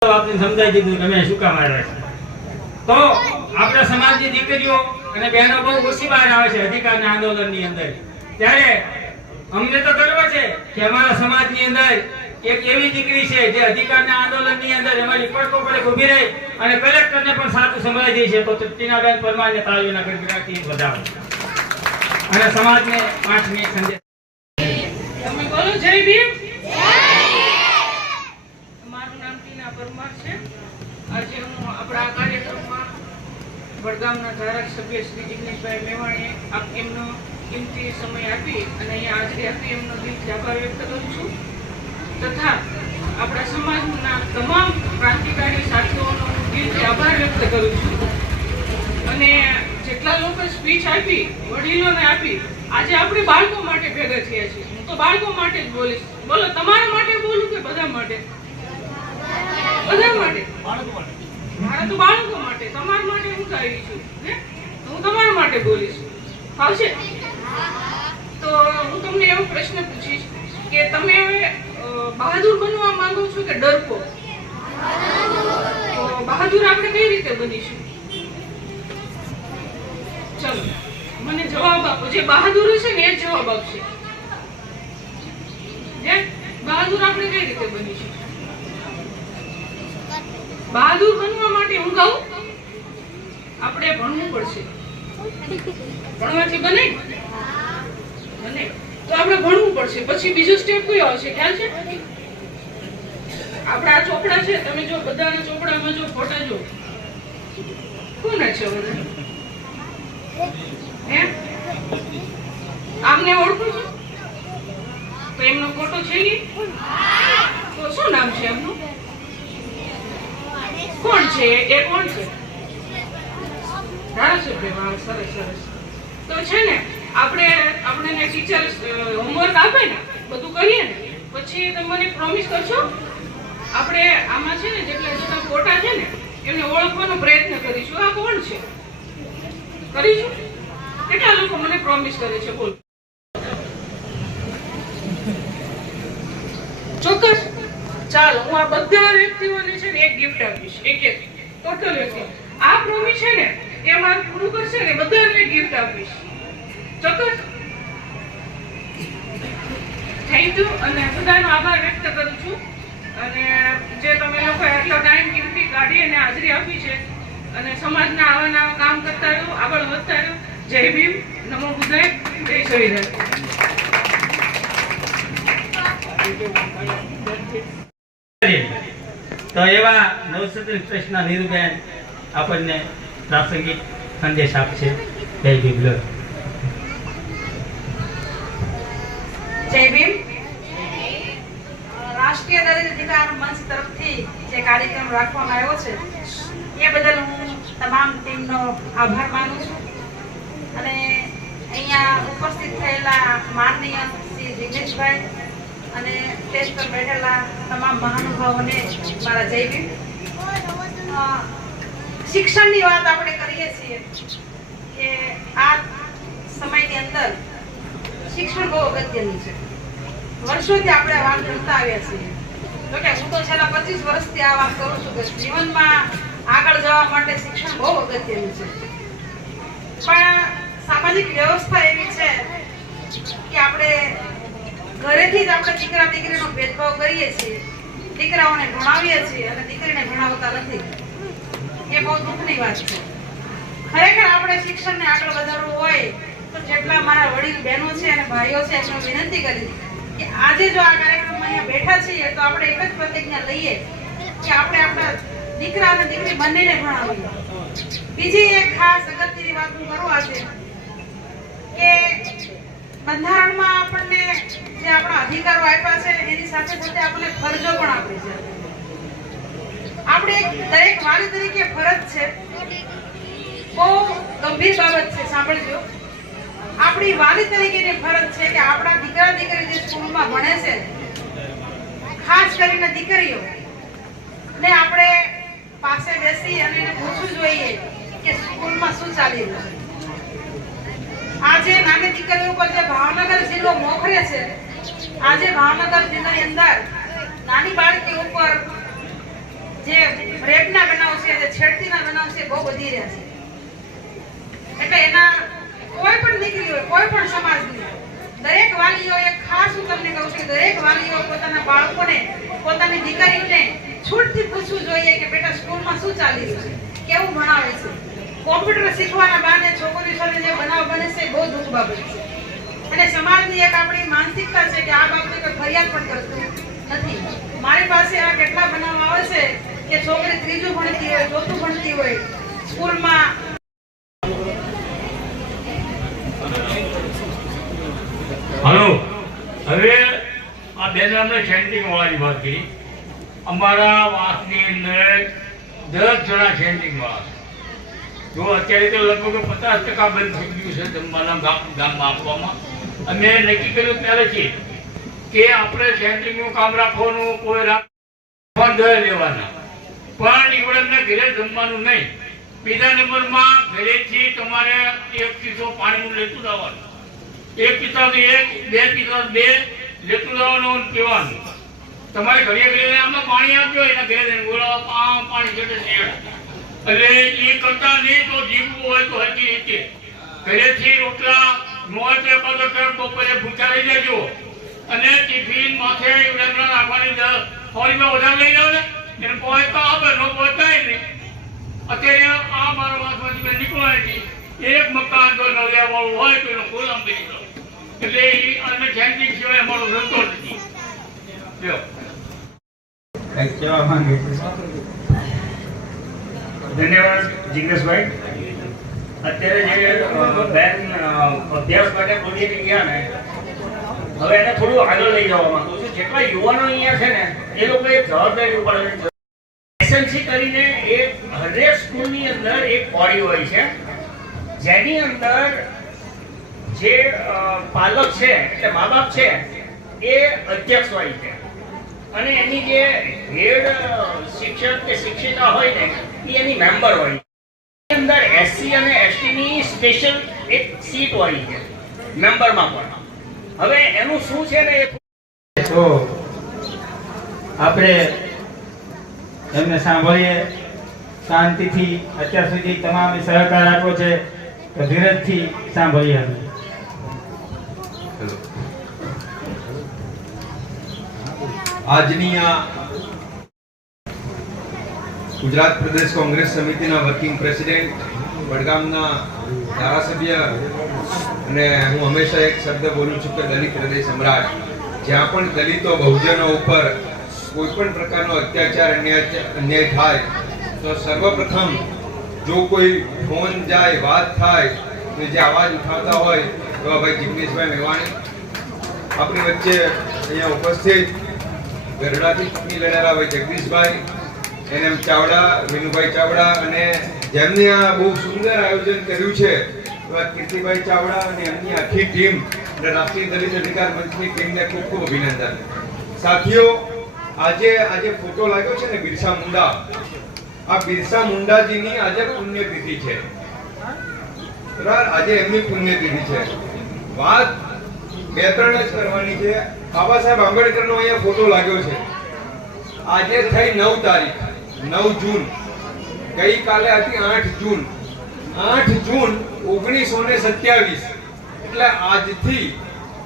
આપણે સમજાવી દીધું તમે શું કામ આવ્યા છે. તો આપણા સમાજની દીકરીઓ અને બહેનો બહુ ઓછી બહાર આવે છે અધિકારના આંદોલનની અંદર. ત્યારે અમને તો ગર્વ છે કે અમારા સમાજની અંદર એક એવી દીકરી છે જે અધિકારના આંદોલનની અંદર અમારી પડકો પડે ઊભી રહી અને કલેક્ટરને પણ સાચું સંભળાઈ દે છે. તો ટીનાબેન પરમારને તાળીઓના ગણગણાટથી વધાવો અને સમાજને 5 મિનિટ સંદેશ. તમે બોલો જય ભીમ. મારું નામ ટીના પરમાર છે. આજે હું આપણા કાર્યક્રમમાં વડગામના ધારાસભ્ય શ્રી જિગ્નેશભાઈ મેવાણીએ એમનો કિંમતી સમય આપી અને અહીંયા હાજરી આપી એમનો દિલથી આભાર વ્યક્ત કરું છું તથા આપણા સમાજના તમામ ક્રાંતિકારી સાથીઓનો દિલથી આભાર વ્યક્ત કરું છું. અને જેટલા લોકો સ્પીચ આપી વડીલોને આપી આજે આપણે બાળકો માટે ભેગા થયા છીએ. હું તો બાળકો માટે જ બોલીશ. બોલો તમારા માટે બોલું કે બધા માટે? બધા માટે. મારા તો બાળકો માટે. તમારા માટે હું આવી છું હે હું તમારા માટે બોલીશ. આવશે તો હું તમને એવો પ્રશ્ન પૂછીશ કે તમે બહાદુર બનવા માંગો છો કે ડરપો? બહાદુર આપણે કઈ રીતે બનીશું? ચલો મને જવાબ આપો. જે બહાદુર છે ને એ જ જવાબ આપશે. હે બહાદુર આપણે કઈ રીતે બનીશું? બહાદુર બનવા માટે હું કહું આપણે ભણવું પડશે. ભણવાથી બને બને તો આપણે ભણવું પડશે. પછી બીજો સ્ટેપ કયો આવશે ખ્યાલ છે? આપણા આ ચોપડા છે તમે જો બધાના ચોપડામાં જો ફોટા જો કોના છે બધા? હે આમને ઓળખો છો? તો એમનો ફોટો છે ને? તો શું નામ છે એમનું? કોણ છે એ? કોણ છે? ધારાસભ્ય. વાહ સરસ સરસ. તો છે ને આપણે ટીચર હોમવર્ક આપે ને બધું કરીએ ને પછી તમે મને પ્રોમિસ કરશો આપણે આમાં છે ને જેટલા ફોટા છે ને એમને ઓળખવાનો પ્રયત્ન કરીશું. આ કોણ છે કરીશું? કેટલા લોકો મને પ્રોમિસ કરે છે? બોલ. ચોક્કસ. ચાલો હું આ બધા વ્યક્તિઓને છે ને એક ગિફ્ટ આપીશ. એક ટોટલ વ્યક્તિ. આ પ્રોમિસ છે ને એ મારું પૂરું કરશે ને બધાને ગિફ્ટ આપીશ ચોક્કસ. થેન્ક યુ અને બધાનો આભાર વ્યક્ત કરું છું. અને જે તમે લોકો આટલો ટાઈમ કિંમતી કાઢી અને હાજરી આપી છે અને સમાજના આવા નવા કામ કરતા રહો, આગળ વધતા રહો. જય ભીમ, નમો બુદ્ધાય, જય સંવિધાન. તો એવા નવસર્જન ટ્રસ્ટના નીરુબેન આપણને પ્રાસંગિક સંદેશ આપશે. જય ભીમ. જય ભીમ. રાષ્ટ્રીય દલિત અધિકાર મંચ તરફથી જે કાર્યક્રમ રાખવામાં આવ્યો છે એ બદલ હું તમામ ટીમનો આભાર માનું છું. અને અહીંયા ઉપસ્થિત થયેલા માનનીય શ્રી જિગ્નેશભાઈ અને સ્ટેજ પર બેઠેલા તમામ મહાનુભાવોને મારા જય ભીમ. શિક્ષણની વાત આપણે કરીએ છીએ કે આ સમયની અંદર શિક્ષણ બહુ અગત્યનું છે. વર્ષોથી આપણે આ વાત કરતા આવ્યા છીએ. તો કે હું તો છેલ્લા 25 વર્ષથી આ વાત કરું છું કે જીવનમાં આગળ જવા માટે શિક્ષણ બહુ અગત્યનું છે. પણ સામાજિક વ્યવસ્થા એવી છે કે આપણે ઘરેથી જ આપણે દીકરા દીકરીનો ભેદભાવ કરીએ છીએ, દીકરાઓને ભણાવીએ છીએ અને દીકરીને ભણાવતા નથી. એ બહુ દુઃખની વાત છે. ખરેખર આપણે શિક્ષણને આગળ વધારવું હોય તો જેટલા મારા વડીલ બહેનો છે અને ભાઈઓ છે એમને વિનંતી કરી કે આજે જો આ કાર્યક્રમમાં અહીંયા બેઠા છીએ તો આપણે એક જ પ્રતિજ્ઞા લઈએ કે આપણે આપણા દીકરા અને દીકરી બંનેને ભણાવીએ. બીજી એક ખાસ અગત્યની વાત હું કરું આજે કે બંધારણમાં આપણને જે આપણા અધિકારો આપ્યા છે એની સાથે સાથે આપણને ફરજો પણ આપી છે. આપણે દરેક વાલી તરીકે ફરજ છે. બહુ ગંભીર બાબત છે, સાંભળજો. આપણી વાલી તરીકેની ફરજ છે કે આપણા દીકરા દીકરી જે સ્કૂલમાં ભણે છે, ખાસ કરીને દીકરીઓ ને આપણે પાસે બેસી અને એને પૂછવું જોઈએ કે સ્કૂલમાં શું ચાલી રહ્યું છે. આજે નાની દીકરીઓ ઉપર જે ભાવનગર જિલ્લો મોખરે છે, આજે ભાવનગર જિલ્લાની અંદર નાની બાળકી ઉપર જે રેપના બનાવ છે, જે છેડતીના બનાવ છે, બહુ વધી રહ્યા છે. એટલે એના કોઈ પણ દીકરી હોય, કોઈ પણ સમાજની દરેક વાલીઓએ ખાસ હું તમને કહું છું દરેક વાલીઓ પોતાના બાળકોને, પોતાની દીકરીઓને છૂટથી પૂછવું જોઈએ કે બેટા સ્કૂલમાં શું ચાલી રહ્યું છે, કેવું ભણાવે છે. કોમ્પ્યુટર શીખવાના બહાને છોકરીઓ સાથે જે બનાવ બને છે બહુ દુઃખ બાબત છે. અને સમાજની એક આપણી માનસિકતા છે કે આ બાબતે કોઈ ફરિયાદ પણ કરતું નથી. મારી પાસે આ કેટલા બનાવ આવે છે કે છોકરી ત્રીજું ભણતી હોય, ચોથું ભણતી હોય સ્કૂલમાં. હલો, હવે આ બેન આપણે સેન્ટિંગ વાળાની વાત કરી. અમારા વાસની અંદર 10 જણા સેન્ટિંગ વાળા. જો અત્યારે તો લગભગ 50% બંધ થઈ ગયું છે જમવાના ગામમાં આપવામાં. અમે નક્કી કર્યું પહેલેથી કે આપણે સેન્ટિંગનું કામ રાખવાનું, કોઈ રાખવાનું લેવાના, પણ ઈવડને ઘરે જમવાનું નહીં. બીજા નંબરમાં ઘરેથી તમારે 1 કિલો પાણીનું લેતું જવાનું, 1 કિલોથી 1, 2 કિલો 2 લેતું જવાનું પીવાનું. તમારે ઘરે ઘરે આમાં પાણી આપજો, એના ઘરે બોલાવો પાણી જશે શેડ. એટલે એ કરતા નહીં તો જીવવું હોય તો હરકી રીતે ઘરેથી રોટલા ન હોય તો બપોરે ભૂખ્યા લઈ લેજો. અને ટિફિન માથે નાખવાની ફોરીમાં વધારે લઈ જાવ ને એને પહોંચતા આપે, ન પહોંચતા નહીં. અત્યારે આ મારા વાસમાંથી નીકળવાની એક મકાન જો નવલિયા વાળું હોય તો એનો ગોદામ બની જાવ. એટલે એ અને સેન્ટિંગ સિવાય અમારો રસ્તો નથી. ધન્યવાદ જિગ્નેશભાઈ. અત્યારે જે બેન અભ્યાસ માટે બોલીને ગયા ને, હવે એને થોડું આગળ લઈ જવા માંગુ છું. જેટલા યુવાનો અહીંયા છે ને એ લોકો એક જવાબદારી ઉપાડવાની છે. એસએમસી કરીને એક હરેક સ્કૂલની અંદર એક બોડી હોય છે જેની અંદર જે પાલક છે એટલે મા બાપ છે એ અધ્યક્ષ હોય છે અને એની જે હેડ શિક્ષક કે શિક્ષિકા હોય ને એ એની મેમ્બર હોય. એની અંદર એસસી અને એસટી ની સ્પેશિયલ એક સીટ હોય છે મેમ્બરમાં પણ. હવે એનું શું છે ને તો આપણે એમને સાંભળીએ શાંતિથી અત્યાર સુધી તમામે સહકાર આપ્યો છે તો ધીરજથી સાંભળીએ અમે. આજની આ ગુજરાત પ્રદેશ કોંગ્રેસ સમિતિના વર્કિંગ પ્રેસિડેન્ટ, વડગામના ધારાસભ્ય, અને હું હંમેશા એક શબ્દ બોલું છું કે દલિત હૃદય સમ્રાટ. જ્યાં પણ દલિતો બહુજનો ઉપર કોઈ પણ પ્રકારનો અત્યાચાર અન્યાય થાય તો સર્વપ્રથમ જો કોઈ ફોન જાય, વાત થાય તો જે અવાજ ઉઠાવતા હોય એવા ભાઈ જિગ્નેશભાઈ મેવાણી આપણી વચ્ચે અહીંયા ઉપસ્થિત, ગરડાથી ચૂંટણી લડેલા ભાઈ જગદીશભાઈ, NM ચાવડા, વિનુભાઈ ચાવડા, અને જેમને આ બહુ સુંદર આયોજન કર્યું છે એવા કીર્તિભાઈ ચાવડા અને એમની આખી ટીમ અને રાષ્ટ્રીય દલિત અધિકાર મંચની ટીમને ખૂબ ખૂબ અભિનંદન. સાથીઓ, આજે ફોટો લાગ્યો છે ને બિરસા મુંડા, આ બિરસા મુંડાજીની આજે પુણ્યતિથિ છે. બરાબર, આજે એમની પુણ્યતિથિ છે. વાત બે ત્રણ જ કરવાની છે. બાબા સાહેબ આંબેડકરનો અહીંયા ફોટો લાગ્યો છે. આજે થઈ 9 તારીખ, 9 જૂન. ગઈકાલે હતી 8 જૂન. 8 જૂન 1927. એટલે આજથી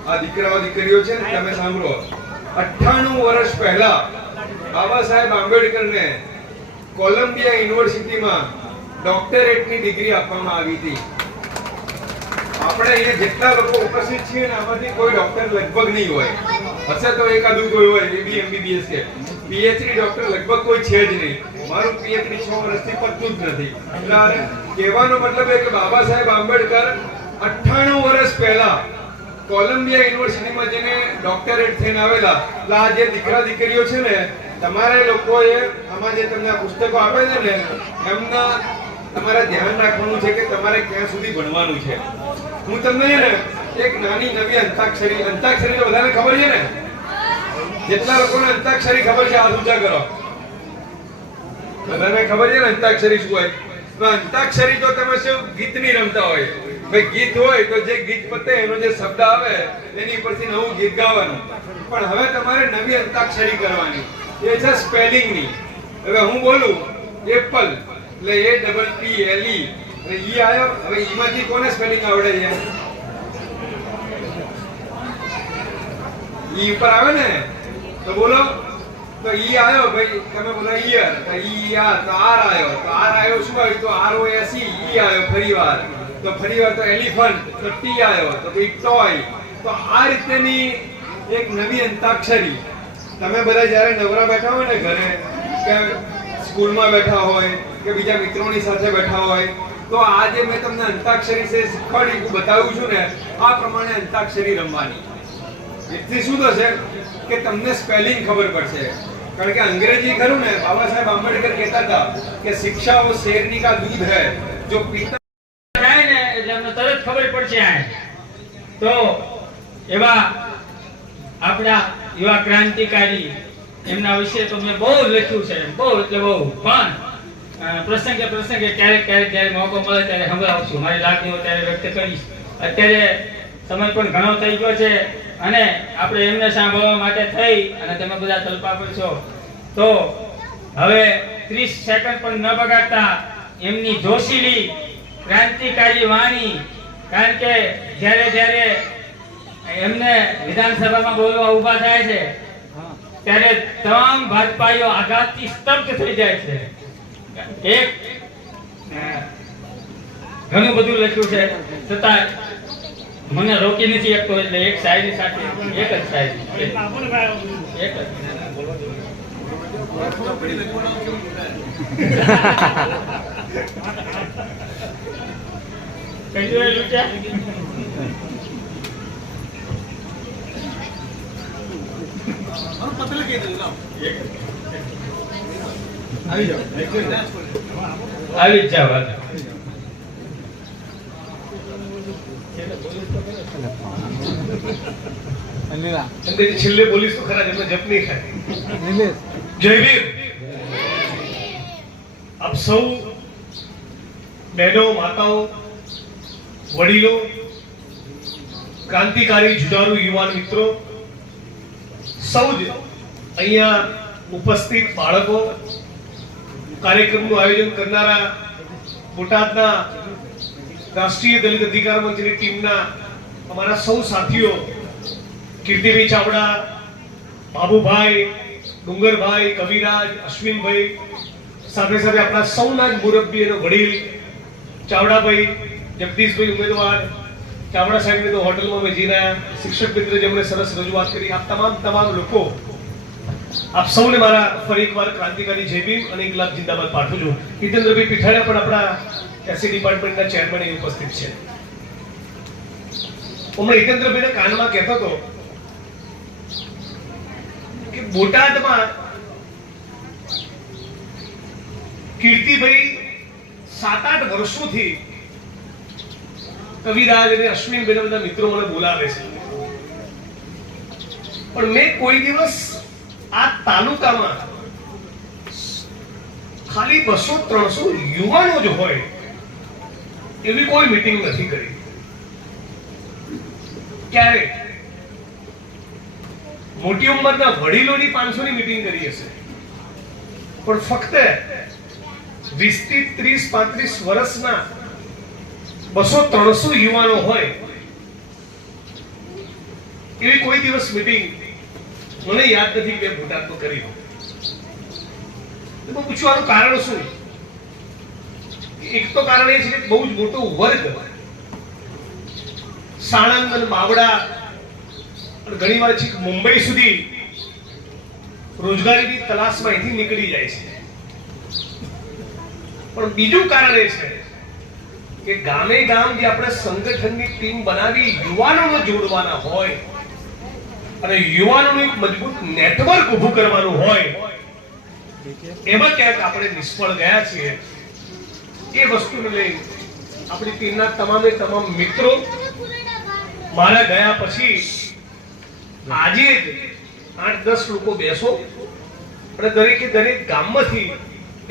આ દીકરાઓ દીકરીઓ છે ને, તમે સાંભળો, 98 વર્ષ પહેલા બાબા સાહેબ આંબેડકરને કોલંબિયા યુનિવર્સિટીમાં ડોક્ટરેટની ડિગ્રી આપવામાં આવી હતી. આપણે અહીંયા જેટલા લોકો ઉપસ્થિત છીએ ને, આમાંથી કોઈ ડોક્ટર લગભગ નહીં હોય, હશે તો એકાદું કોઈ હોય, એબી MBBS કે PhD ડોક્ટર લગભગ કોઈ છે જ નહીં. મારું PhD 6 વર્ષથી પતતું જ નથી. એટલે કહેવાનો મતલબ એ કે બાબા સાહેબ આંબેડકર 98 વર્ષ પહેલા કોલંબિયા યુનિવર્સિટીમાં જેને ડોક્ટરેટ થઈને આવેલા. એટલે આ જે દીકરા દીકરીઓ છે ને, તમારે લોકોએ આમાં જે તમને પુસ્તકો આપે છે ને, એમના તમારે ધ્યાન રાખવાનું છે કે તમારે ક્યાં સુધી ભણવાનું છે. હું તમને એક નાની નવી અંતાક્ષરી તો બધાને ખબર છે ને? જેટલા લોકોને અંતાક્ષરી ખબર છે હાથ ઊંચા કરો. બધાને ખબર છે ને અંતાક્ષરી શું હોય? તો અંતાક્ષરી તો તમે શું ગીતની રમતા હોય. ભાઈ ગીત હોય તો જે ગીત પતે એનો જે શબ્દ આવે એની પરથી નવું ગીત ગાવાનું. પણ હવે તમારે નવી અંતાક્ષરી કરવાની, એ છે સ્પેલિંગની. હવે હું બોલું એપલ એટલે APPLE, અને ઈ આવ્યો. હવે ઈમાંથી કોને સ્પેલિંગ આવડે છે? ઈ ઉપર આવે ને તો બોલો. તો ઈ આવ્યો ભાઈ, તમે બોલો ઈયર, તો ઈ આ તો આર આવ્યો. તો આર આવ્યો શું આવ્યું? તો ROSE. ઈ આવ્યો ફરીવાર, તો ફરીવાર તો એલિફન્ટ. તો ટી આવ્યો તો ટોય. તો આ રીતેની એક નવી અંતાક્ષરી. તમે બધા જ્યારે નવરા બેઠા હોય ને ઘરે, કે સ્કૂલમાં બેઠા હોય કે બીજા મિત્રોની સાથે બેઠા હોય, તો આજે મેં તમને અંતાક્ષરી છે શીખવાડી, બતાવ્યું છું ને, આ પ્રમાણે અંતાક્ષરી રમવાની. એથી શું થશે કે તમને સ્પેલિંગ ખબર પડશે. કારણ કે અંગ્રેજી ખરું ને, બાબા સાહેબ આંબેડકર કહેતા હતા કે શિક્ષા વો શેરની કા દૂધ હૈ, જો પીતા જાય ને એટલે અમને તરત ખબર પડશે. તો એવા આપણા યુવા ક્રાંતિકારી, એમના વિશે તો મેં બહુ લખ્યું છે, બહુ એટલે બહુ. પણ પ્રસંગે ક્યારેક મોકો મળે ત્યારે સંભળાવશું, મારી લાગણીઓ ત્યારે વ્યક્ત કરીશ. અત્યારે સમય પણ ઘણો થઈ ગયો છે અને આપણે એમને સાંભળવા માટે થઈ અને તમે બધા તલપા પડશો, તો હવે 30 સેકન્ડ પણ ન બગાડતા એમની જોશીલી ક્રાંતિકારી વાણી. કારણ કે જ્યારે એમને વિધાનસભામાં બોલવા ઊભા થાય છે ત્યારે તમામ ભાજપાઈઓ આઘાતથી સ્તબ્ધ થઈ જાય છે. એક ઘણું બધું લખ્યું છે છતાં મને રોકી નથી શકતો, એટલે એક શાયરી સાથે એક જ શાયરી એક જ. કઈ જોયેલું છે? આવી જ જાવ. છેલ્લે બોલીશ તો ખરા, જેમને જપ નહીં થાય. જયવીર, આપ સૌ બહેનો, માતાઓ, વડીલો, ક્રાંતિકારી જુજારુ યુવાન મિત્રો, સૌ જ અહીંયા ઉપસ્થિત બાળકો, કાર્યક્રમનું આયોજન કરનારા બોટાદના રાષ્ટ્રીય દલિત અધિકાર મંચની ટીમના અમારા સૌ સાથીઓ કીર્તિભાઈ ચાવડા, બાબુભાઈ, ડુંગરભાઈ, કવિરાજ, અશ્વિનભાઈ, સાથે સાથે આપણા સૌના જ મુરબ્બી અને વડીલ ચાવડાભાઈ, જગદીશભાઈ ઉમેદવાર ચાવડા સાહેબને તો હોટલમાં મેં જઈને શિક્ષક મિત્ર જેમણે સરસ રજૂઆત કરી, આપ તમામ લોકો, આપ સૌને મારા ફરી એકવાર ક્રાંતિકારી જય ભીમ અને ઇન્કલાબ જિંદાબાદ પાઠવું છું. હિતેન્દ્રભાઈ પીઠાડિયા પણ આપણા એસસી ડિપાર્ટમેન્ટના ચેરમેન અહીં ઉપસ્થિત છે. હમણાં હિતેન્દ્રભાઈને કાનમાં કહેતો હતો કે બોટાદમાં કીર્તિભાઈ 7-8 વર્ષોથી કવિરાજ અને અશ્વિનભાઈ બધા મિત્રો મને બોલાવે છે, પણ મેં કોઈ દિવસ આ તાલુકામાં ખાલી 200-300 યુવાનો જ હોય એવી કોઈ મીટિંગ નથી કરી. ક્યારે મોટી ઉંમરના વડીલોની 500ની મીટિંગ કરી હશે, પણ ફક્ત 20 થી 30-35 વર્ષના 200-300 યુવાનો હોય એવી કોઈ દિવસ મીટિંગ મને યાદ નથી કે બોટાદમાં કરી હોય. પૂછ્યું આનું કારણ શું? એક તો કારણ એ છે કે બહુ જ મોટો વર્ગ સાણંદ અને બાવડા અને ઘણી વાર છેક મુંબઈ સુધી રોજગારીની તલાશમાં અહીંથી નીકળી જાય છે. પણ બીજું કારણ એ છે કે ગામે ગામ જે આપણે સંગઠનની ટીમ બનાવી યુવાનોને જોડવાના હોય અને યુવાનોનું એક મજબૂત નેટવર્ક ઊભું કરવાનું હોય, એમાં ક્યાંક આપણે નિષ્ફળ ગયા છીએ. એ વસ્તુને લઈ આપણી ટીમના તમામે તમામ મિત્રો મારા ગયા પછી આજે જ 8-10 લોકો બેસો અને દરેકે દરેક ગામમાંથી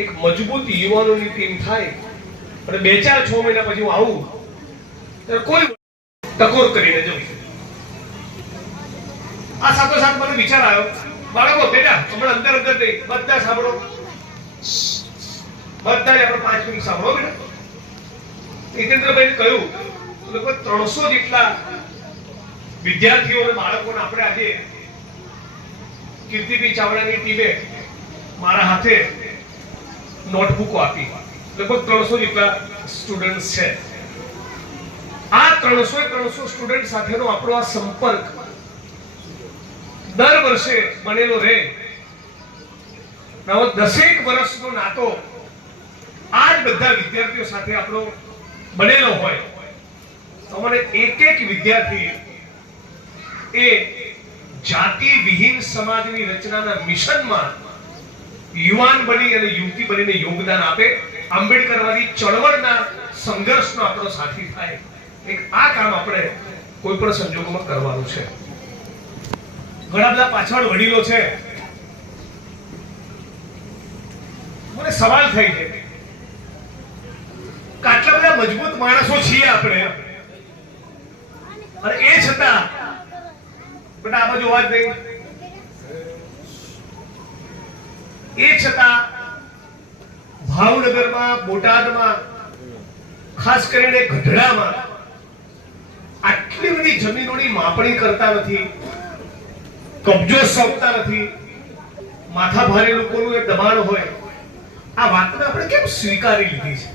એક મજબૂત યુવાનોની ટીમ થાય અને 2-4-6 મહિના પછી હું આવું ત્યારે કોઈ ટકોર કરીને જવું. આ સાથોસાથ મને વિચાર આવ્યો, બાળકો બેટા હમણાં અંદર નહીં, બધા સાંભળો, બધા આપણે 5 મિનિટ સાંભળો બેટા. હિતેન્દ્રભાઈ કહ્યું લગભગ 300 જેટલા વિદ્યાર્થીઓ અને બાળકોને આપણે આજે કીર્તિભાઈ ચાવડાની ટીમે મારા હાથે નોટબુકો આપી. લગભગ 300 જેટલા સ્ટુડન્ટ્સ છે. આ 300 સ્ટુડન્ટ સાથેનો આપણો આ સંપર્ક દર વર્ષે બનેલો રહે. નવો 10 વર્ષનો નાતો આ જ બધા વિદ્યાર્થીઓ સાથે આપણો બનેલો હોય તો મને એક વિદ્યાર્થી એ જાતિ વિહીન સમાજની રચનાના મિશનમાં યુવાન બની અને યુવતી બનીને યોગદાન આપે, આંબેડકરવાદી ચળવળના સંઘર્ષનો આપણો સાથી થાય. એક આ કામ આપણે કોઈ પણ સંજોગોમાં કરવાનું છે. ઘણા બધા પાછળ વડીલો છે. મને સવાલ થઈ છે કે આટલા બધા મજબૂત માણસો છીએ આપણે અને એ છતાં બેટા આ બાજુ અવાજ નહીં, એ છતાં ભાવનગરમાં, બોટાદમાં, ખાસ કરીને ગઢડામાં આટલી બધી જમીનોની માપણી કરતા નથી, કબજો સોંપતા નથી, માથા ભારે લોકોનું એક દબાણ હોય. આ વાતને આપણે કેમ સ્વીકારી લીધી છે?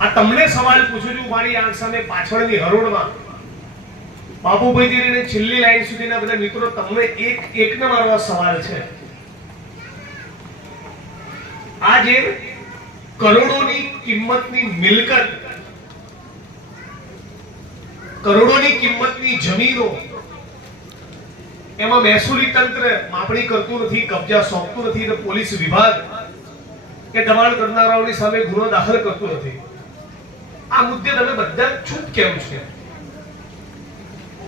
આ તમને સવાલ પૂછું છું મારી આંખ સામે પાછળની હરોળમાં બાબુભાઈ થી છેલ્લી લાઈન સુધીના બધા મિત્રો, તમને એકને મારો આ સવાલ છે. આ જે કરોડોની કિંમતની મિલકત, કરોડોની કિંમતની જમીનો, એમાં મહેસૂલી તંત્ર માપણી કરતું નથી, કબજા સોંપતું નથી અને પોલીસ વિભાગ કે દબાણ કરનારાઓની સામે ગુનો દાખલ કરતું નથી. આ મુદ્દે તમે બધા ચૂપ કેમ છો?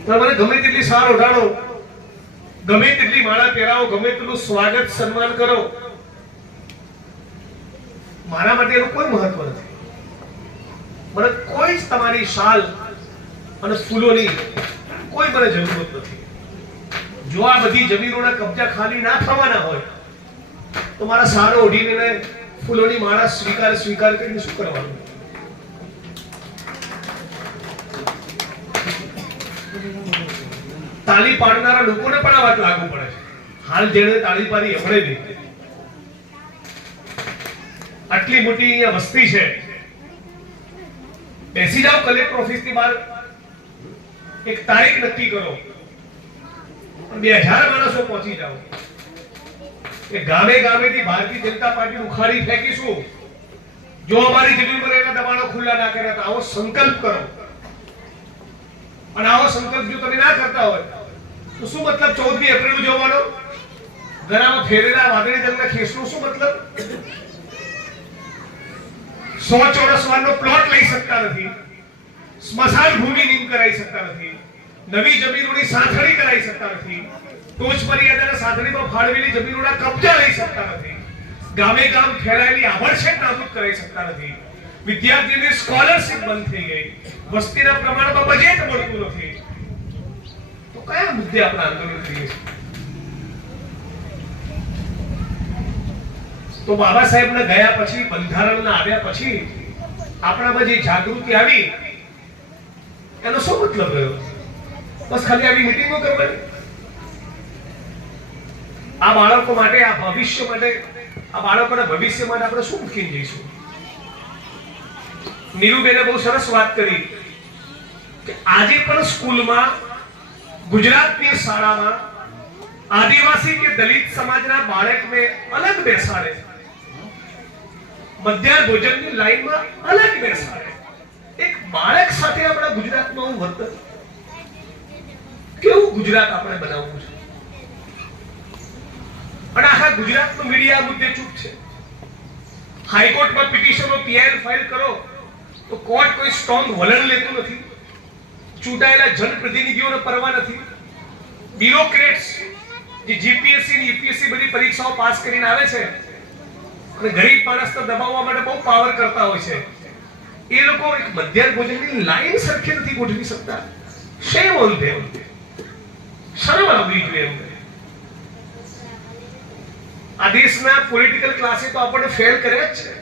તમારે ગમે તેટલી સાર ઓઢાડો, ગમે તેટલી માળા પહેરાવો, ગમે તેટલું સ્વાગત સન્માન કરો, મારા માટે એનું કોઈ મહત્વ નથી. મને કોઈ જ તમારી શાલ અને ફૂલોની કોઈ મને જરૂરત નથી. જો આ બધી જમીનોના કબજા ખાલી ના થવાના હોય તો મારા સારો ઓઢીને ફૂલોની માળા સ્વીકાર કરીને શું કરવાનું? તાળી પાડનારા લોકોને પણ આ વાત લાગુ પડે છે. હાલ જેણે તાળી પાડી એમણે નહીં. આટલી મોટી અહીંયા વસ્તી છે, બેસી જાઓ કલેક્ટર ઓફિસની બહાર, એક તારીખ નક્કી કરો, 2000 માણસો પહોંચી જાઓ. એ ગામે ગામેથી ભારતીય જનતા પાર્ટી ઉખાડી ફેંકીશું જો અમારી જમીન પર એના દબાણો ખુલ્લા ના કર્યા. તો આવો સંકલ્પ કરો. અને આવો સંકલ્પ જો તમે ના કરતા હોય તો શું મતલબ 14મી એપ્રિલ ઉજવવાનો? ગળામાં ફેરેલા વાદળી રંગના ખેસનો શું મતલબ? 100 ચોરસ વારનો પ્લોટ લઈ શકતા નથી, સ્મશાન ભૂમિ નીમ કરાઈ શકતા નથી, નવી જમીનોની સાંથણી કરાઈ શકતા નથી, ટોચ મર્યાદાના સાંથણીમાં ફાળવેલી જમીનોના કબજા લઈ શકતા નથી, ગામે ગામ ફેલાયેલી આભડછેટ નાબૂદ કરાઈ શકતા નથી, વિદ્યાર્થીઓની સ્કોલરશિપ બંધ થઈ ગઈ, વસ્તીના પ્રમાણમાં બજેટ મળતું નથી. તો કયા મુદ્દે આપણે આંદોલન કરીએ છીએ? તો બાબા સાહેબના ગયા પછી, બંધારણના આવ્યા પછી આપણામાં જે જાગૃતિ આવી એનો શું મતલબ રહ્યો? બસ ખાલી આવી મીટિંગો કરવાની? આ બાળકો માટે, આ ભવિષ્ય માટે, આ બાળકોના ભવિષ્ય માટે આપણે શું મૂકીને જઈશું? નીરુબેને બહુ સરસ વાત કરી કે આજે પણ સ્કૂલમાં, ગુજરાતની શાળામાં આદિવાસી કે દલિત સમાજના બાળકને અલગ બેસાડે, મધ્યાહન ભોજનની લાઈનમાં અલગ બેસાડે. એક બાળક સાથે આપણા ગુજરાતમાં વર્તન કેવું ગુજરાત આપણે બનાવવું છે? અને આખા ગુજરાતનું મીડિયા મુદ્દે ચૂપ છે. હાઈકોર્ટમાં પિટિશનો પીઆઈએલ ફાઇલ કરો તો કોર્ટ કોઈ સ્ટ્રોંગ વલણ લેતું નથી. ચૂંટાયેલા જનપ્રતિનિધિઓને પરવા નથી. બ્યુરોક્રેટ્સ જે જીપીએસસી અને યુપીએસસી બધી પરીક્ષાઓ પાસ કરીને આવે છે અને ગરીબ માણસને દબાવવા માટે બહુ પાવર કરતા હોય છે, એ લોકો એક મધ્યાહન ભોજનની લાઈન સરખી નથી ગોઠવી શકતા. શેમ ઓન ધેમ. શરમ આવવી જોઈએ એમને. આ દેશના પોલિટિકલ ક્લાસે તો આપણને ફેલ કર્યા જ છે.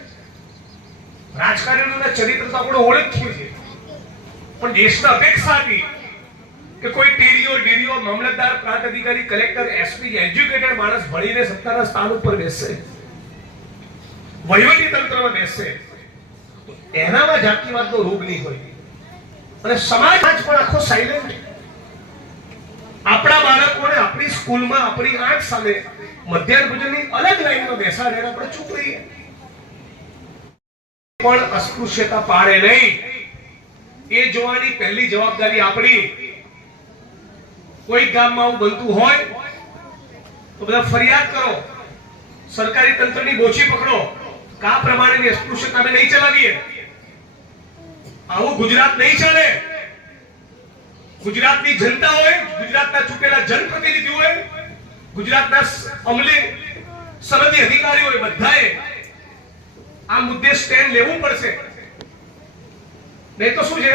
રાજકારણીઓના ચરિત્ર તો આપણે ઓળખીએ છીએ, પણ દેશના અપેક્ષા હતી કે કોઈ ટીડીઓ, ડીડીઓ, મામલતદાર, પ્રાંત અધિકારી, કલેક્ટર, એસપી, એજ્યુકેટેડ માણસ ભણીને સત્તાના સ્થાન ઉપર બેસશે, વહીવટી તંત્રમાં બેસશે, એનામાં જાતિવાદનો રોગ નહીં હોય. અને સમાજ પણ આખો સાયલેન્ટ. આપણા બાળકોને આપણી સ્કૂલમાં આપણી આંખ સામે મધ્યાહન ભોજનની અલગ લાઈનમાં બેસાડે આપણે ચૂપ રહીએ. પણ અસ્પૃશ્યતા પાડે નહીં એ જોવાની પહેલી જવાબદારી આપણી. કોઈ ગામમાં આવું બનતું હોય તો બધા ફરિયાદ કરો, સરકારી તંત્રની બોછી પકડો કે આ પ્રમાણેની અસ્પૃશ્યતા અમે નહીં ચલાવીએ. આવું ગુજરાત નહીં ચાલે. ગુજરાતની જનતા હોય, ગુજરાતના ચૂંટેલા જનપ્રતિનિધિ હોય, ગુજરાતના અમલી સનદી અધિકારીઓ હોય, બધાએ આ મુદ્દે સ્ટેન્ડ લેવું પડશે. નહીં તો શું છે,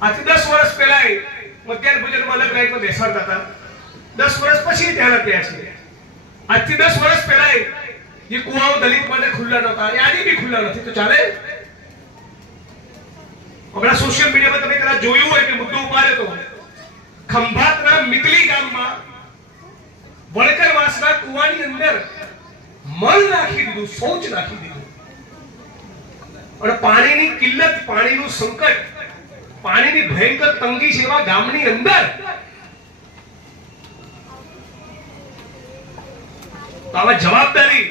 આજથી 10 વર્ષ પહેલા મધ્યાહન ભોજનમાં અલગ લાઈનમાં બેસાડતા હતા, 10 વર્ષ પછી ત્યાં ત્યાં છે. આજથી 10 વર્ષ પહેલા જે કુવાઓ દલિત માટે ખુલ્લા નહોતા, એ આજે બી ખુલ્લા નથી. તો ચાલે? હમણાં સોશિયલ મીડિયામાં તમે કદાચ જોયું હોય કે મુદ્દો ઉપાડ્યો તો ખંભાતના મિતલી ગામમાં વળકરવાસના કુવાની અંદર મળ નાખી દીધું, શૌચ નાખી દીધું. અને પાણીની કિલ્લત, પાણીનું સંકટ, પાણીની ભયંકર તંગી છે એવા ગામની અંદર તો આવા જવાબદારી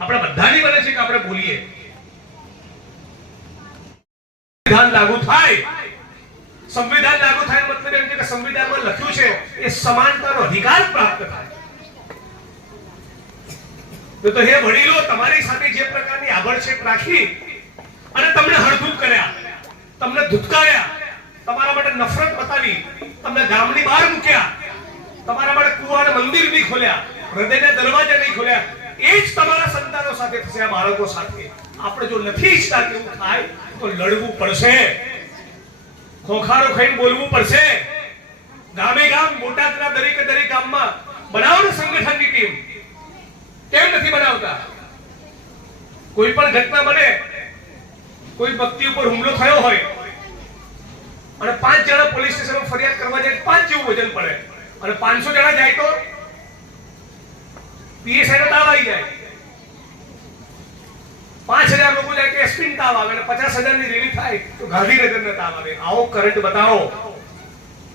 આપણા બધાની બને છે કે આપણે બોલીએ. સંવિધાન લાગુ થાય, સંવિધાન લાગુ થાય મતલબ એમ છે કે સંવિધાનમાં લખ્યું છે એ સમાનતાનો અધિકાર પ્રાપ્ત થાય. તો હે વડીલો, તમારી સાથે જે પ્રકારની આભડછેટ રાખી અને તમને હળધૂત કર્યા, તમને ધુતકાર્યા, તમારા માટે નફરત બતાવી, તમને ગામની બહાર મૂક્યા, તમારા માટે કુવાના મંદિર નહીં ખોલ્યા, હૃદયના દરવાજા નહીં ખોલ્યા, એ જ તમારા સંતાનો સાથે થશે, આ બાળકો સાથે. આપણે જો નથી ઈચ્છતા કે એવું થાય તો લડવું પડશે. ખોખારો ખાઈને બોલવું પડશે. ગામે ગામ બોટાદના દરેકે દરેક ગામમાં બનાવો ને સંગઠનની ટીમ. કેમ નથી બનાવતા? કોઈ પણ ઘટના બને, કોઈ વ્યક્તિ ઉપર હુમલો થયો હોય અને 5 જણા પોલીસ સ્ટેશનમાં ફરિયાદ કરવા જાય, 5 જેવું વજન પડે અને 500 જણા જાય તો પીએસઆઈ નો તાવ આવી જાય. 5000 લોકો જાય તો એસપી તાવ આવે અને 50,000 ની રેલી થાય તો ગાંધીનગર તાવ આવે. આવો કરંટ બતાવો,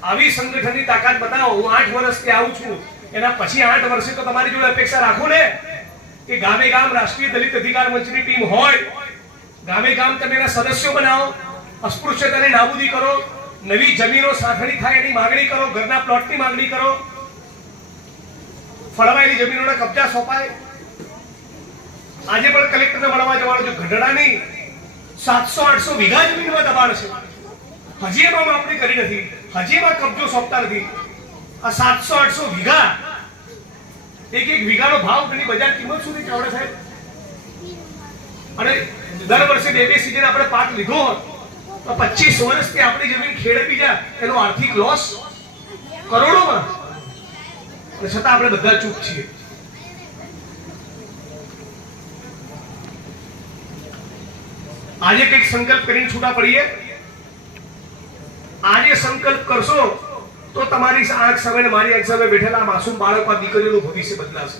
આવી સંગઠનની તાકાત બતાવો. હું 8 વર્ષથી આવું છું, એના પછી 8 વર્ષે તો તમારી જોડે અપેક્ષા રાખું ને કે ગામે ગામ રાષ્ટ્રીય દલિત અધિકાર મંચની ટીમ હોય, ગામે ગામ તમે એના સદસ્યો બનાવો, અસ્પૃશ્યતાને નાબૂદી કરો, નવી જમીનો સાંખણી થાય એની માંગણી કરો, ઘરના પ્લોટની માંગણી કરો, ફળવાયેલી જમીનોના કબજા સોંપાય. આજે પણ કલેક્ટરને મળવા જવાનું છે. ગઢડાની 700-800 વીઘા જમીનમાં દબાણ છે. હજી એમાં માપણી કરી નથી, હજી એમાં કબજો સોંપતા નથી. આ 700-800 વીઘા, એક વીઘાનો ભાવ ઘણી બજાર કિંમત સુધી ચાવડે સાહેબ. અને દર વર્ષે 2 સીઝન આપણે પાક લીધો હોત તો 25 વર્ષથી આપણી જમીન ખેડે બીજા, એનો આર્થિક લોસ કરોડોમાં. અને છતાં આપણે બધા ચૂપ છીએ. આજે કંઈક સંકલ્પ કરીને છૂટા પડીએ. આજે સંકલ્પ કરશો તો તમારી આંખ સામે, મારી આંખ સામે બેઠેલા માસૂમ બાળકો, દીકરીઓનું ભવિષ્ય બદલાશે.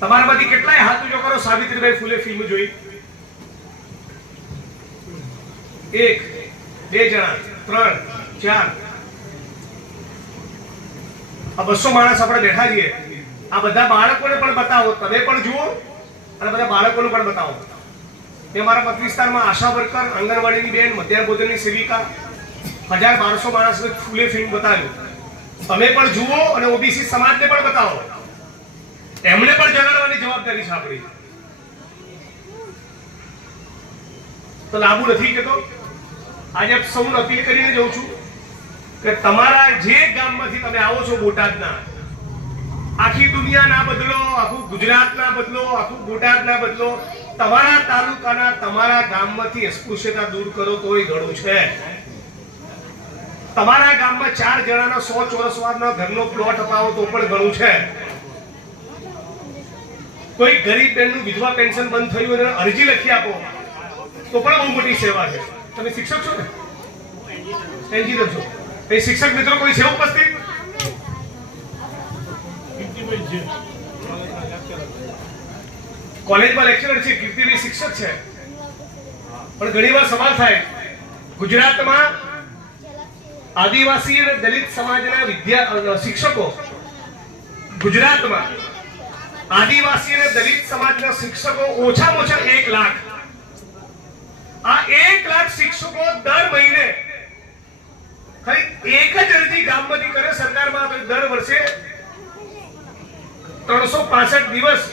તમારામાંથી કેટલાય હાથ ઊંચો કરો. સાવિત્રીબાઈ ફૂલે ફિલ્મ જોઈ? 1, 2 જણા, 3, 4. આ 200 માણસ આપણે બેઠા છીએ. આ બધા બાળકોને પણ બતાવો, તમે પણ જુઓ અને બધા બાળકોને પણ બતાવો. મેં મારા મત વિસ્તારમાં આશા વર્કર, આંગણવાડીની બેન, મધ્યાહન ભોજનની સેવિકા, 1000-1200 માણસને ફૂલે ફિલ્મ બતાવ્યું. તમે પણ જુઓ અને ઓબીસી સમાજને પણ બતાવો. એમને પણ જગાડવાની જવાબદારી છે આપણી. તો લાંબુ નથી કેતો. આજે સૌને અપીલ કરીને જઉં છું કે તમારા જે ગામમાંથી તમે આવો છો, બોટાદના, આખી દુનિયા ના બદલો, આખું ગુજરાત ના બદલો, આખું બોટાદ ના બદલો, તમારા તાલુકાના, તમારા ગામમાંથી અસ્પૃશ્યતા દૂર કરો તોય ઘણું છે. તમારા ગામમાં 4 જણાનો 100 ચોરસ વારનો ઘરનો પ્લોટ અપાવો તો પણ ઘણું છે. કોઈ ગરીબ બેનનું વિધવા પેન્શન બંધ થયું અને અરજી લખી આપો તો પણ બહુ મોટી સેવા છે. તમે શિક્ષક છો ને, એન્જિનિયર છો, એ શિક્ષક મિત્રો કોઈ છે ઉપસ્થિત? કોલેજમાં લેક્ચરર છે, કીર્તિભાઈ શિક્ષક છે. પણ ઘણીવાર સવાલ થાય, ગુજરાતમાં આદિવાસી અને દલિત સમાજના શિક્ષકો, ગુજરાતમાં આદિવાસી અને દલિત સમાજના શિક્ષકો ઓછામાં ઓછા 1 લાખ. આ 1 લાખ શિક્ષકો દર મહિને ખાલી એક જ અરજી ગામમાંથી કરે સરકારમાં, દર વર્ષે 365 દિવસ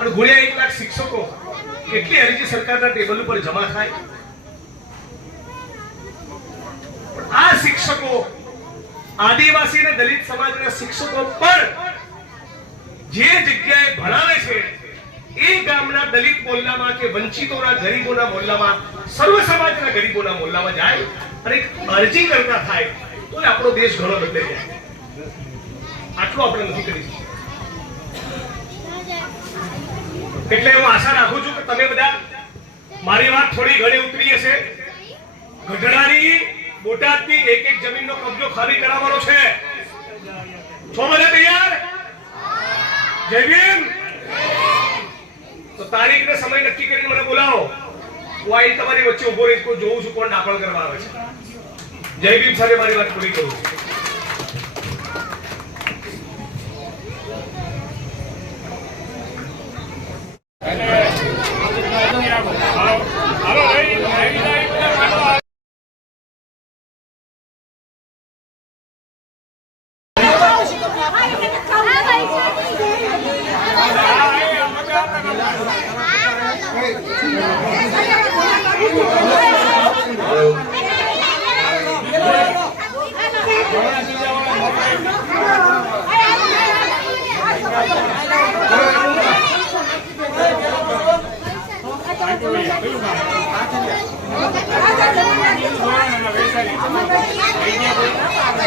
અને ગુણ્યા 1 લાખ શિક્ષકો, કેટલી અરજી સરકારના ટેબલ ઉપર જમા થાય. આ શિક્ષકો, આદિવાસી અને દલિત સમાજના શિક્ષકો પણ જે જગ્યાએ ભણાવે છે એ ગામના દલિત મોહલ્લામાં કે વંચિતોના, ગરીબોના મોહલ્લામાં, સર્વ સમાજના ગરીબોના મોહલ્લામાં જાય અને અરજી કરતા થાય તો આપણો દેશ ઘણો બદલાઈ જાય. આટલું આપણે નથી કરી શકતા. એટલે હું આશા રાખું છું કે તમે બધા મારી વાત થોડી ઘણી ઉતરી હશે. ગઢડાની, બોટાદની એક જમીનનો કબજો ખાલી કરાવવાનો છે. છો બધા તૈયાર? જય ભીમ. તો તારીખ ને સમય નક્કી કરીને મને બોલાવો. હું અહીં તમારી વચ્ચે ઉભો રહીશ, કોઈ જોઉં છું કોણ ડાપણ કરવા આવે છે. જય ભીમ સાથે મારી વાત પૂરી કરું છું.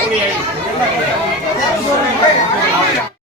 આવી